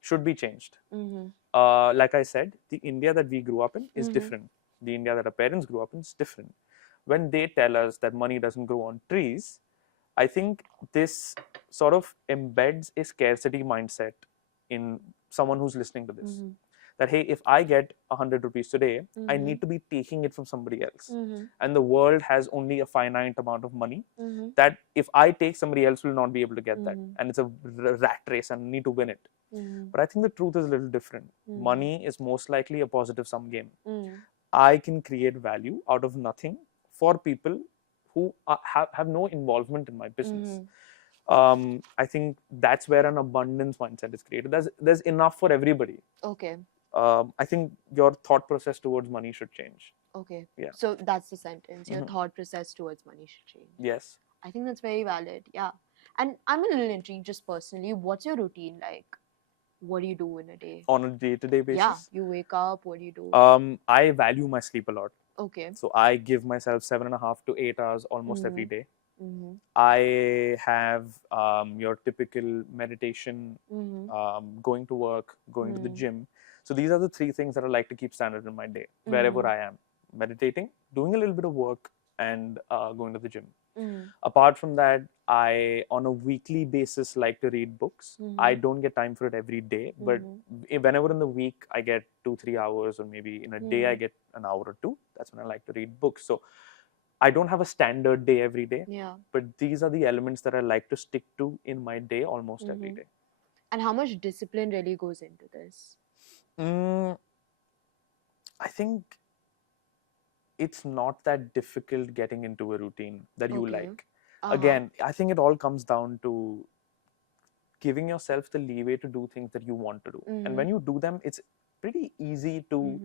should be changed. Like I said, the India that we grew up in is different. The India that our parents grew up in is different. When they tell us that money doesn't grow on trees, I think this sort of embeds a scarcity mindset in someone who's listening to this. That, hey, if I get 100 rupees today, I need to be taking it from somebody else. And the world has only a finite amount of money that if I take, somebody else will not be able to get that. And it's a rat race and I need to win it. But I think the truth is a little different. Money is most likely a positive sum game. I can create value out of nothing for people who have no involvement in my business. I think that's where an abundance mindset is created. There's enough for everybody. Okay. I think your thought process towards money should change. Okay. Yeah. So that's the sentence. Your thought process towards money should change. Yes. I think that's very valid. Yeah. And I'm a little intrigued just personally. What's your routine like? What do you do in a day? On a day-to-day basis? Yeah. You wake up, what do you do? I value my sleep a lot. Okay. So I give myself 7.5 to 8 hours almost every day. I have your typical meditation, going to work, going to the gym. So these are the 3 things that I like to keep standard in my day, wherever I am. Meditating, doing a little bit of work, and going to the gym. Apart from that, I, on a weekly basis, like to read books. I don't get time for it every day, but whenever in the week I get 2-3 hours, or maybe in a day I get an hour or 2, that's when I like to read books. So I don't have a standard day every day, but these are the elements that I like to stick to in my day almost every day. And how much discipline really goes into this? I think it's not that difficult getting into a routine that you like. Again, I think it all comes down to giving yourself the leeway to do things that you want to do. And when you do them, it's pretty easy to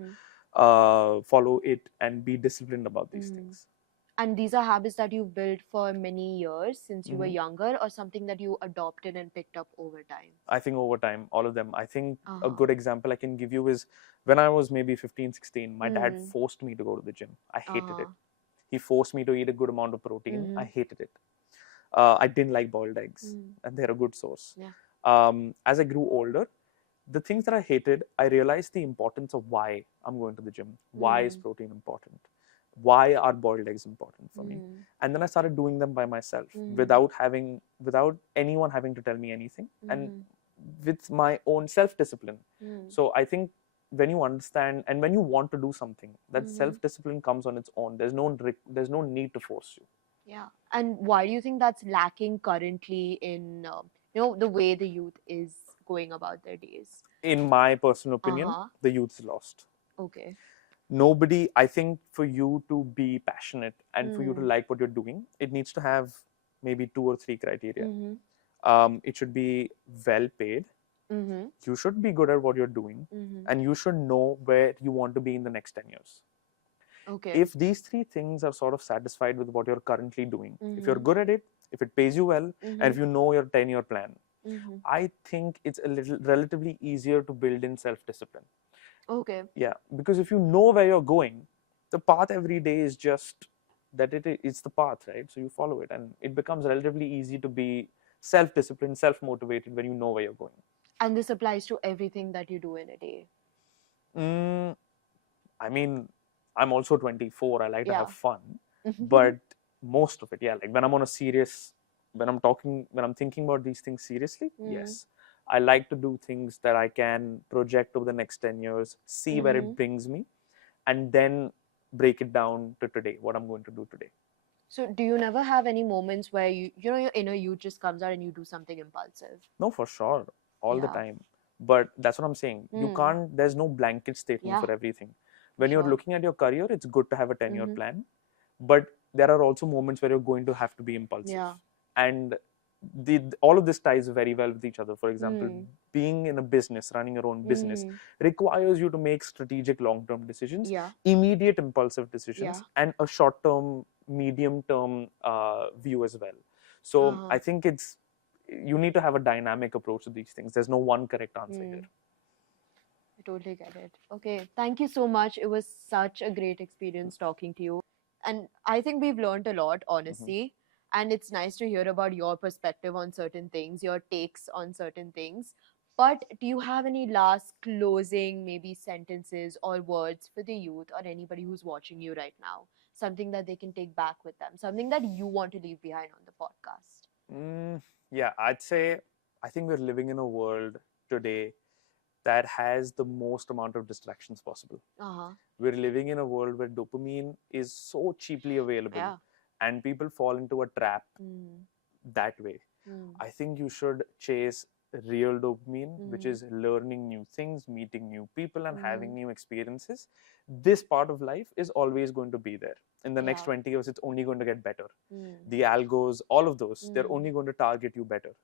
follow it and be disciplined about these things. And these are habits that you've built for many years since you were younger, or something that you adopted and picked up over time? I think over time, all of them. I think a good example I can give you is when I was maybe 15, 16, my dad forced me to go to the gym. I hated it. He forced me to eat a good amount of protein. I hated it. I didn't like boiled eggs, and they're a good source. As I grew older, the things that I hated, I realized the importance of why I'm going to the gym. Why is protein important? Why are boiled eggs important for me? And then I started doing them by myself without anyone having to tell me anything, and with my own self-discipline. So I think when you understand and when you want to do something, that self-discipline comes on its own. There's no need to force you. Yeah. And why do you think that's lacking currently in the way the youth is going about their days? In my personal opinion, the youth is lost. Okay. I think for you to be passionate and for you to like what you're doing, it needs to have maybe 2 or 3 criteria. It should be well paid. You should be good at what you're doing, and you should know where you want to be in the next 10 years. Okay. If these 3 things are sort of satisfied with what you're currently doing, if you're good at it, if it pays you well, and if you know your 10-year plan, I think it's relatively easier to build in self-discipline. Okay. Yeah, because if you know where you're going, the path every day is just that it's the path, right? So you follow it, and it becomes relatively easy to be self-disciplined, self-motivated when you know where you're going. And this applies to everything that you do in a day. I mean, I'm also 24. I like to Yeah. have fun, but most of it, yeah, like when I'm on a serious, when I'm thinking about these things seriously, yes, I like to do things that I can project over the next 10 years, see where it brings me, and then break it down to today, what I'm going to do today. So do you never have any moments where you know, your inner youth just comes out and you do something impulsive? No, for sure, all the Yeah. time. But that's what I'm saying. You can't, there's no blanket statement Yeah. for everything. When you're sure. looking at your career, it's good to have a 10-year plan. But there are also moments where you're going to have to be impulsive. Yeah. And all of this ties very well with each other. For example, being in a business, running your own business, requires you to make strategic long-term decisions, Yeah. immediate impulsive decisions, Yeah. and a short-term, medium-term view as well. So I think you need to have a dynamic approach to these things. There's no one correct answer here. I totally get it. Okay, thank you so much. It was such a great experience talking to you. And I think we've learned a lot, honestly. And it's nice to hear about your perspective on certain things, your takes on certain things. But do you have any last closing, maybe sentences or words for the youth or anybody who's watching you right now? Something that they can take back with them, something that you want to leave behind on the podcast? Yeah, I'd say I think we're living in a world today that has the most amount of distractions possible. We're living in a world where dopamine is so cheaply available, and people fall into a trap that way. I think you should chase real dopamine, which is learning new things, meeting new people, and having new experiences. This part of life is always going to be there. In the next 20 years, it's only going to get better. The algos, all of those, they're only going to target you better.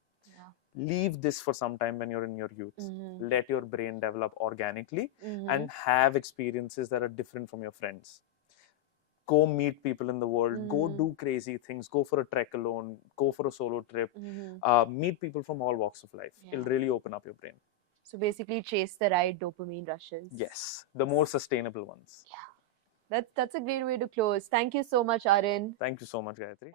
Leave this for some time when you're in your youth. Let your brain develop organically and have experiences that are different from your friends. Go meet people in the world, go do crazy things, go for a trek alone, go for a solo trip, meet people from all walks of life. It'll really open up your brain. So basically chase the right dopamine rushes. Yes, the more sustainable ones. Yeah, that's a great way to close. Thank you so much, Aryan. Thank you so much, Gayatri.